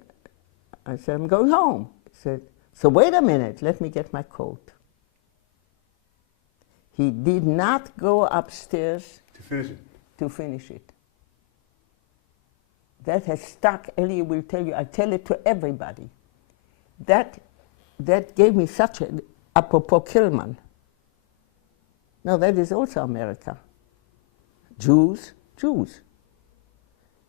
I said, I'm going home. He said, so wait a minute, let me get my coat. He did not go upstairs to finish it. That has stuck. Elli will tell you, I tell it to everybody. That gave me such a, apropos Killman. Now that is also America. Jews.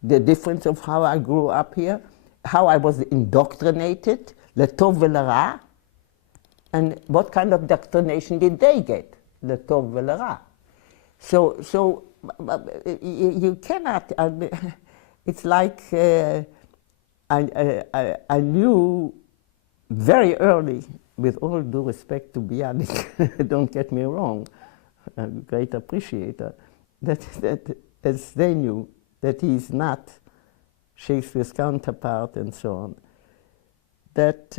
The difference of how I grew up here, how I was indoctrinated, letov ve'lera, and what kind of indoctrination did they get? Letov ve'lera. So you cannot. It's like I knew very early, with all due respect to Bialik, don't get me wrong, a great appreciator, that as they knew that he is not Shakespeare's counterpart and so on, that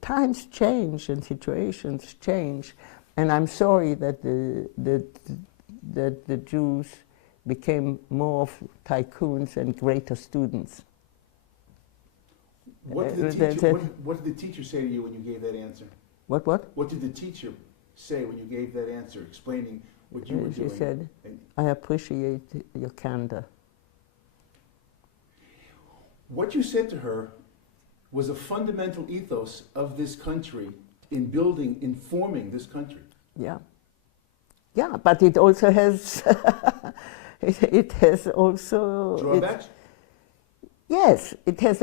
times change and situations change, and I'm sorry that the Jews became more of tycoons and greater students. What did the teacher say to you when you gave that answer? What? What did the teacher say when you gave that answer, explaining what you were doing? She said, I appreciate your candor. What you said to her was a fundamental ethos of this country in forming this country. Yeah, but it also has, it has also... Drawbacks? Yes, it has.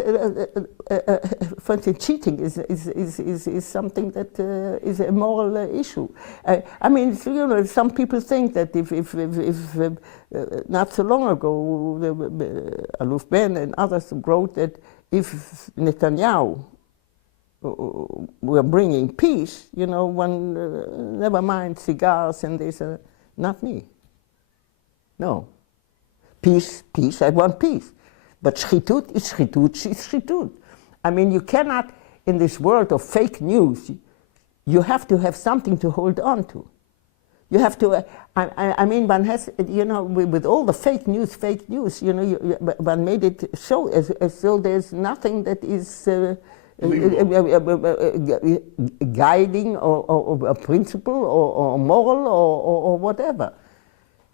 For instance, cheating is something that is a moral issue. I mean, some people think that if not so long ago, Aluf Ben and others wrote that if Netanyahu were bringing peace, you know, never mind cigars and this, not me. No. Peace, I want peace. But shchitut is shchitut. I mean, you cannot, in this world of fake news, you have to have something to hold on to. You have to, I mean, one has, you know, with all the fake news, you know, one made it so as though there's nothing that is guiding or a principle or moral or whatever.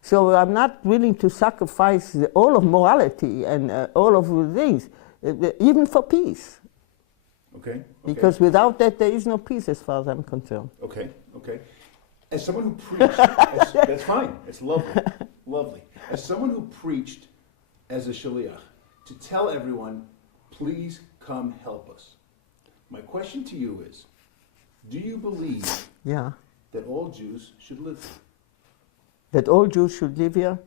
So I'm not willing to sacrifice all of morality and all of the things, even for peace. Okay. Because without that, there is no peace as far as I'm concerned. Okay. As someone who preached, that's fine, it's lovely. As someone who preached as a shaliach, to tell everyone, please come help us. My question to you is, do you believe that all Jews should live here? That all Jews should live here?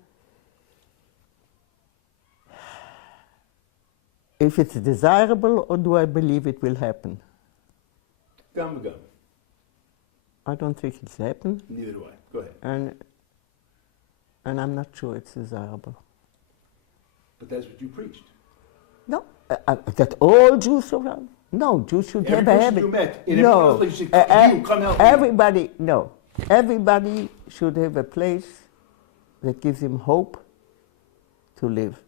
If it's desirable, or do I believe it will happen? Gum to gum. I don't think it's happened. Neither do I. Go ahead. And I'm not sure it's desirable. But that's what you preached. No, that all Jews should have. No, Jews should have a habit. You met, in no, every you said, come help me. Everybody should have a place that gives him hope to live.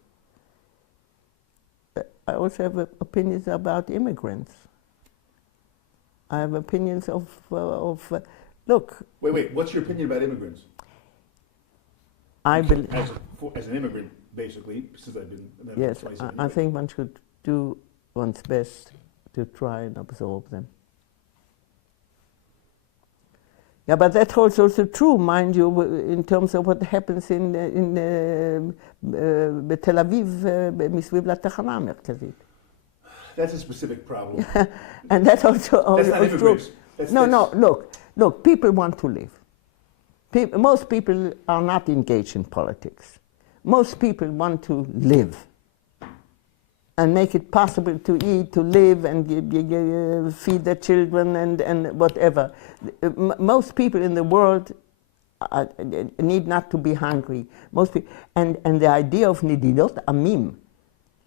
I also have opinions about immigrants. I have opinions of look. Wait, what's your opinion about immigrants? I believe, as an immigrant, basically, since I've been yes, twice. I think one should do one's best to try and absorb them. Yeah, but that's also true, mind you, in terms of what happens in בתל אביב, מסביב לתחנה המרכזית. That's a specific problem. And that's also that's not immigrants. True. No, look, people want to live. Most people are not engaged in politics. Most people want to live and make it possible to eat, to live, and feed their children and whatever. Most people in the world need not to be hungry. Most people, and the idea of nididot amim.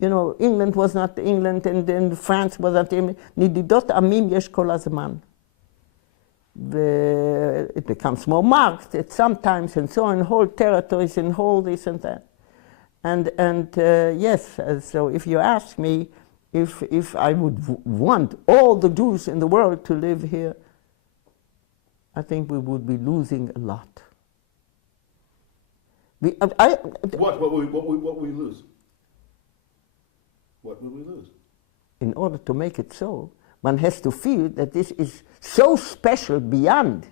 You know, England was not England, and then France was not England. Nididot amim yesh kol hazman. It becomes more marked at sometimes, and so on, whole territories and whole this and that. And yes, so if you ask me if I would want all the Jews in the world to live here, I think we would be losing a lot. What would we lose? What would we lose? In order to make it so, one has to feel that this is so special beyond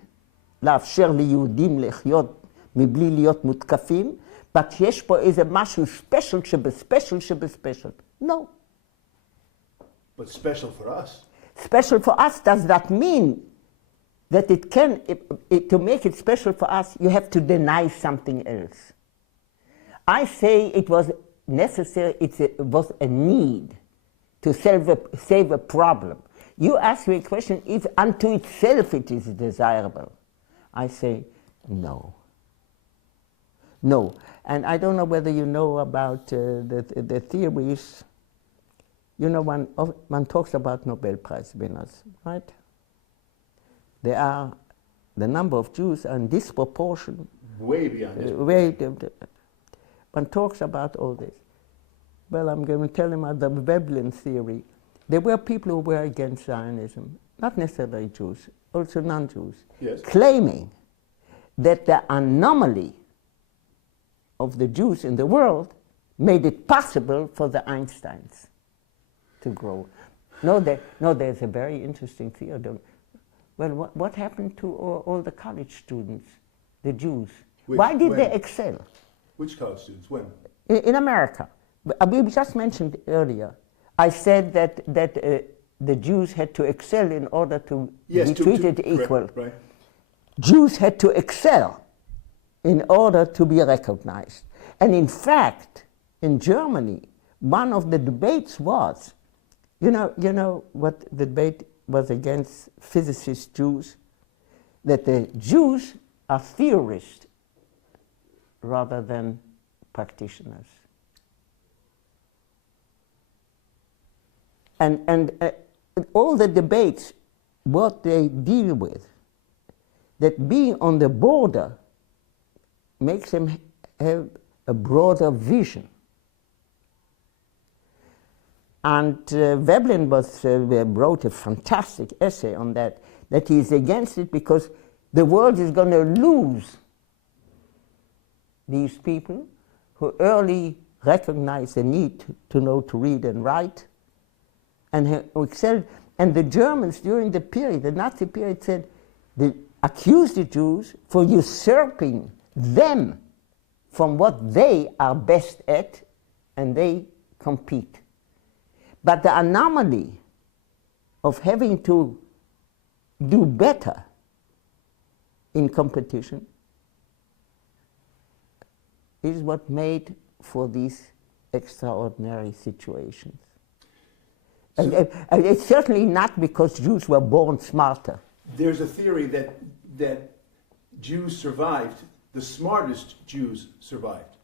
לאפשר ליהודים לחיות מבלי להיות מותקפים, but יש פה איזה משהו special שבספיישל. No. But special for us. Special for us, does that mean that it can, to make it special for us, you have to deny something else? I say it was necessary, it was a need to save a problem. You ask me a question, if unto itself it is desirable. I say, no. No. And I don't know whether you know about the theories. You know, one talks about Nobel Prize winners, right? The number of Jews are in disproportion. Way beyond. One talks about all this. Well, I'm going to tell him about the Veblen theory. There were people who were against Zionism, not necessarily Jews, also non-Jews, yes, claiming that the anomaly of the Jews in the world made it possible for the Einsteins to grow. No, there's a very interesting theory. Well, what happened to all the college students, the Jews? Why did they excel? Which college students? When? In America. We just mentioned earlier. I said that the Jews had to excel in order to be treated equal. Correct, right. Jews had to excel in order to be recognized. And in fact, in Germany, one of the debates was, you know what the debate was against physicist Jews, that the Jews are theorists rather than practitioners. And all the debates, what they deal with, that being on the border makes them have a broader vision. And Veblen wrote a fantastic essay on that, that he is against it because the world is going to lose these people who early recognized the need to know to read and write and who excelled. And the Germans during the period, the Nazi period, said, they accused the Jews for usurping them from what they are best at, and they compete. But the anomaly of having to do better in competition is what made for these extraordinary situations. And it's certainly not because Jews were born smarter. There's a theory that Jews survived, the smartest Jews survived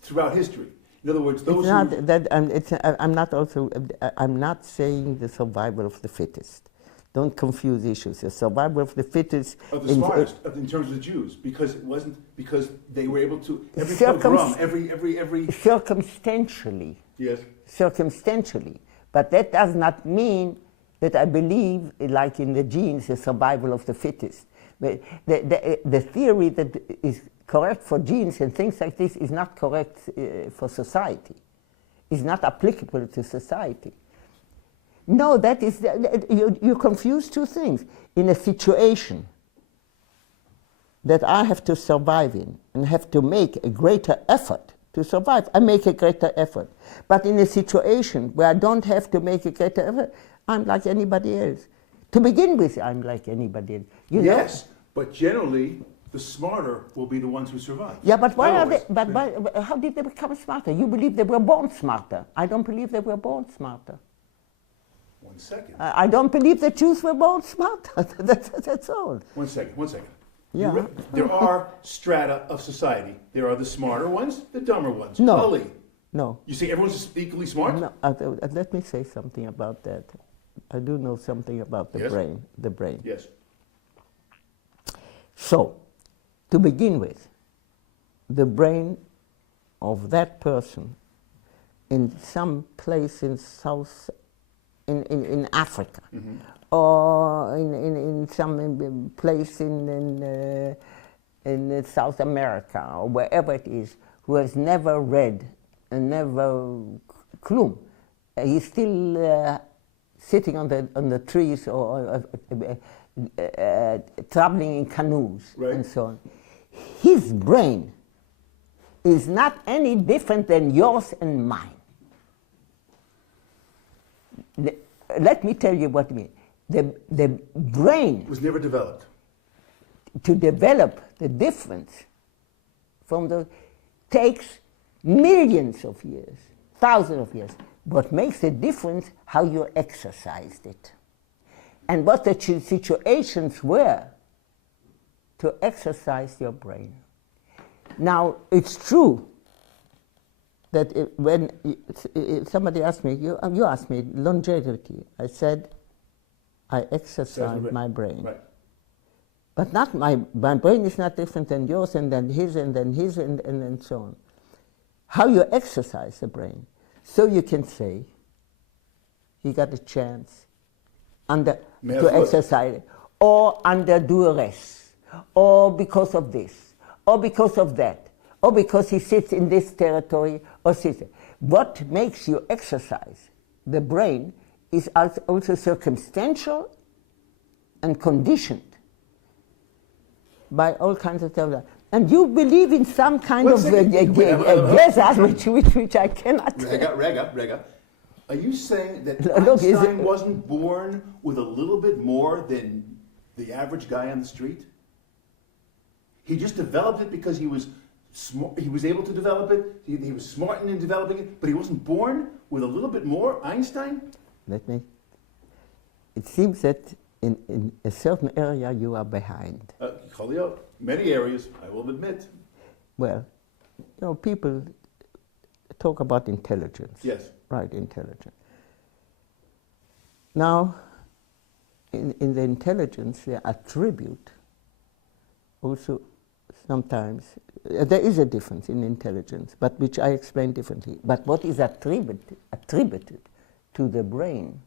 throughout history. In other words, those I'm not saying the survival of the fittest. Don't confuse issues. The survival of the fittest of the smartest in terms of the Jews, because it wasn't because they were able to every pogrom, every circumstantially. Yes. Circumstantially, but that does not mean that I believe, like in the genes, the survival of the fittest. The theory that is correct for genes and things like this is not correct for society. Is not applicable to society. No, that is, you confuse two things. In a situation that I have to survive in and have to make a greater effort to survive, I make a greater effort. But in a situation where I don't have to make a greater effort, I'm like anybody else. To begin with, I'm like anybody else. Yes, but generally, the smarter will be the ones who survive. Yeah, but why are they? But how did they become smarter? You believe they were born smarter. I don't believe they were born smarter. 1 second. I don't believe the Jews were born smarter. That's all. 1 second. 1 second. Yeah. There are strata of society. There are the smarter ones, the dumber ones. No. Elli. No. You say everyone's equally smart? No. Let me say something about that. I do know something about the brain. The brain. Yes. So, to begin with, the brain of that person in some place in in Africa, mm-hmm. or in some place in South America, or wherever it is, who has never read and never klum. He's still sitting on the trees or traveling in canoes, right. And so on. His brain is not any different than yours and mine. Let me tell you what I mean. The brain was never developed. To develop the difference from the takes millions of years, thousands of years. What makes the difference how you exercised it, and what the situations were to exercise your brain. Now it's true that when somebody asked me, you asked me longevity, I said, I exercise my brain. Right. But not my brain is not different than yours, and then his, and then his, and so on. How you exercise the brain. So you can say, he got a chance to exercise it, or under duress, or because of this, or because of that, or because he sits in this territory, or sits there. What makes you exercise the brain is also circumstantial and conditioned by all kinds of stuff. And you believe in some kind of desert, which I cannot. Rega. Are you saying that Einstein wasn't born with a little bit more than the average guy on the street? He just developed it because he was smart. He was able to develop it. He was smart in developing it, but he wasn't born with a little bit more. Einstein. it seems that in a certain area you are behind. יכול להיות. Many areas, I will admit. Well, people talk about intelligence. Yes. Right, intelligence. Now, in the intelligence, they attribute also sometimes, there is a difference in intelligence, but which I explain differently. But what is attributed to the brain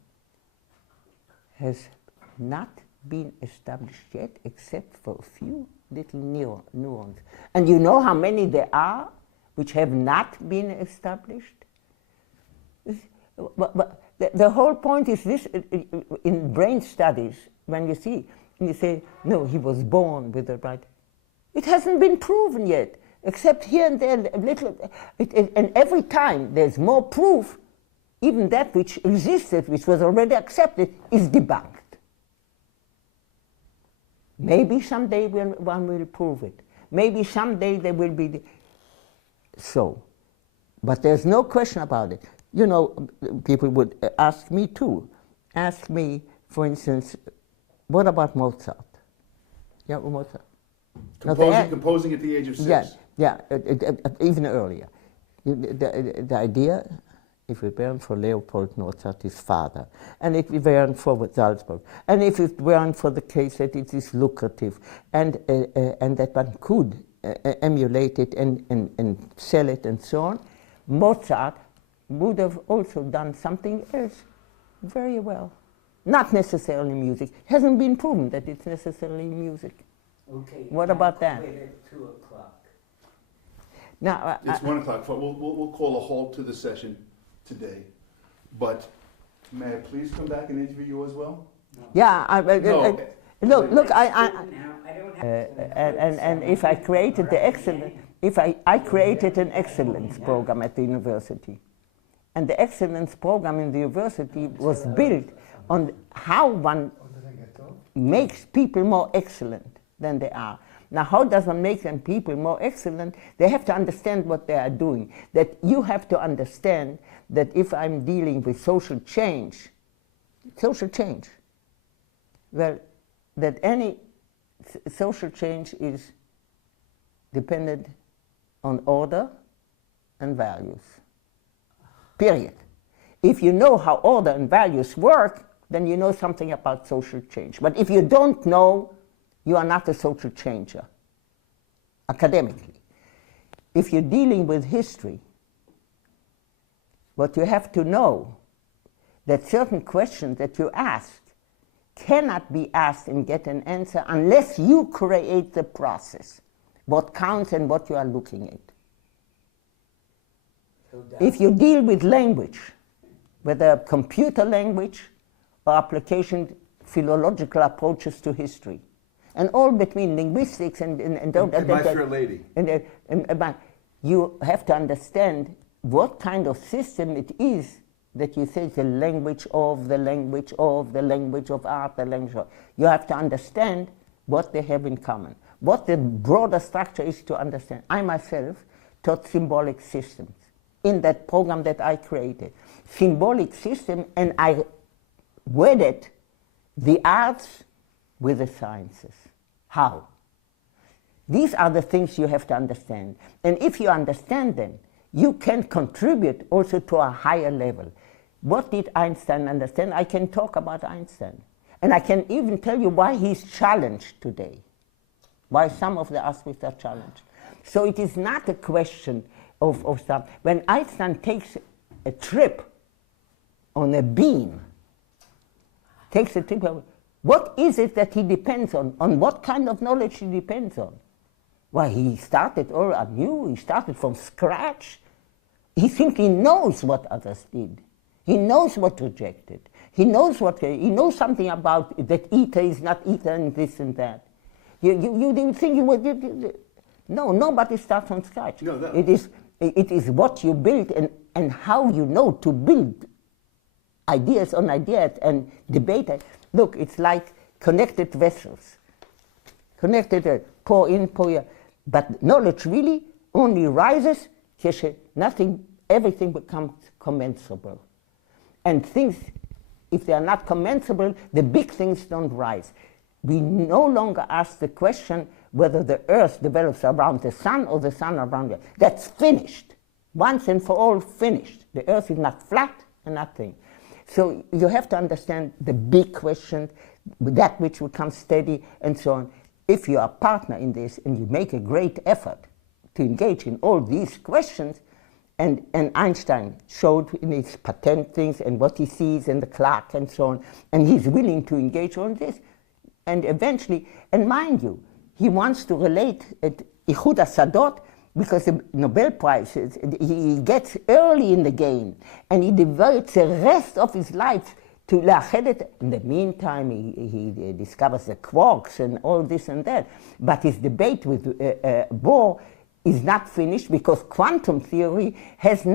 has not been established yet, except for a few little neurons. And you know how many there are which have not been established? But the whole point is this, in brain studies, when you see, and you say, no, he was born with the right. It hasn't been proven yet, except here and there, a little. And every time there's more proof, even that which existed, which was already accepted, is debunked. Maybe someday one will prove it. Maybe someday there will be. So, but there's no question about it. People would ask me too. Ask me, for instance, what about Mozart? Yeah, Mozart. Composing at the age of 6. Yeah, even earlier. The idea, if it weren't for Leopold Mozart, his father, and if it weren't for Salzburg, and if it weren't for the case that it is lucrative, and that one could emulate it and sell it and so on, Mozart would have also done something else very well. Not necessarily music. It hasn't been proven that it's necessarily music. Okay. What about that? At 2 o'clock. Now, It's 1 o'clock. We'll call a halt to the session today. But may I please come back and interview you as well? yeah, No. look, Now, I don't have and if I created the excellent, if I created an excellence program at the university, and the excellence program in the university was built on how one makes people more excellent than they are. Now, how does one make them people more excellent? They have to understand what they are doing. That you have to understand that if I'm dealing with social change, well, that any social change is dependent on order and values. Period. If you know how order and values work, then you know something about social change. But if you don't know, you are not a social changer, academically. If you're dealing with history, what you have to know, that certain questions that you ask cannot be asked and get an answer unless you create the process, what counts and what you are looking at. If you deal with language, whether computer language or application philological approaches to history, and all between linguistics and My Fair Lady. You have to understand what kind of system it is that you say the language of, the language of, the language of art, the language of. You have to understand what they have in common. What the broader structure is to understand. I myself taught symbolic systems in that program that I created. Symbolic system, and I wedded the arts with the sciences. How? These are the things you have to understand. And if you understand them, you can contribute also to a higher level. What did Einstein understand? I can talk about Einstein. And I can even tell you why he's challenged today. Why some of the aspects are challenged. So it is not a question of stuff. When Einstein takes a trip on a beam, what is it that he depends on? On what kind of knowledge he depends on? Why, he started all anew, he started from scratch. He simply knows what others did. He knows what rejected. He knows something about that ether is not ether and this and that. You didn't think you would. No, nobody starts from scratch. No. It is what you build and how you know to build ideas on ideas and debate. Look, it's like connected vessels. Connected, pour in, pour out. But knowledge really only rises, everything becomes commensurable. And things if they are not commensable, the big things don't rise. We no longer ask the question whether the earth develops around the sun or the sun around the earth. That's finished. Once and for all finished. The earth is not flat and nothing. So you have to understand the big question, that which will come steady and so on. If you are a partner in this and you make a great effort to engage in all these questions, and Einstein showed in his patent things and what he sees in the clock and so on, and he's willing to engage on this, and eventually, and mind you, he wants to relate Ichud Hasadot, because the Nobel Prize, he gets early in the game, and he devotes the rest of his life to Lachedet. In the meantime, he discovers the quarks and all this and that. But his debate with Bohr is not finished because quantum theory deals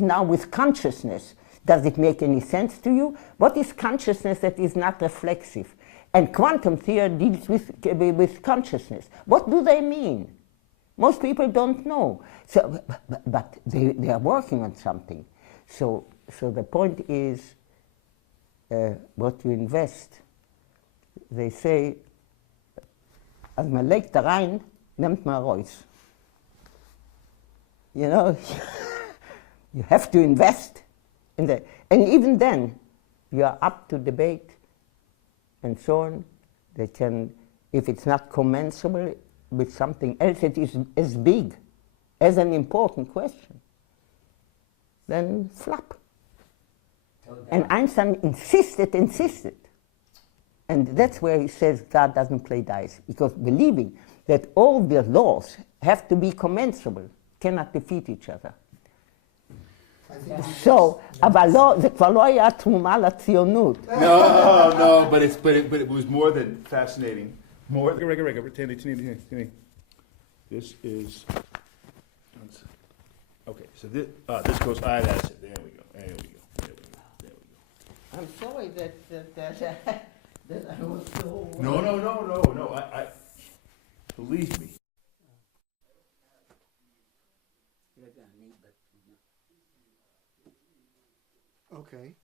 now with consciousness. Does it make any sense to you? What is consciousness that is not reflexive? And quantum theory deals with consciousness. What do they mean? Most people don't know. So, but they are working on something. So the point is what you invest. They say, as man legt da rein, nimmt man raus. You know, you have to invest in the, and even then, you are up to debate and so on. They can, if it's not commensurable with something else that is as big as an important question, then flop. And Einstein insisted. And that's where he says God doesn't play dice, because believing that all the laws have to be commensurable cannot defeat each other. So, אבל לא, זה כבר לא היה תרומה לציונות. No, but it was more than fascinating. More. רגע, This is. Okay, so this goes. That's it. There we go. I'm sorry that I was so. No. I believe me. Okay.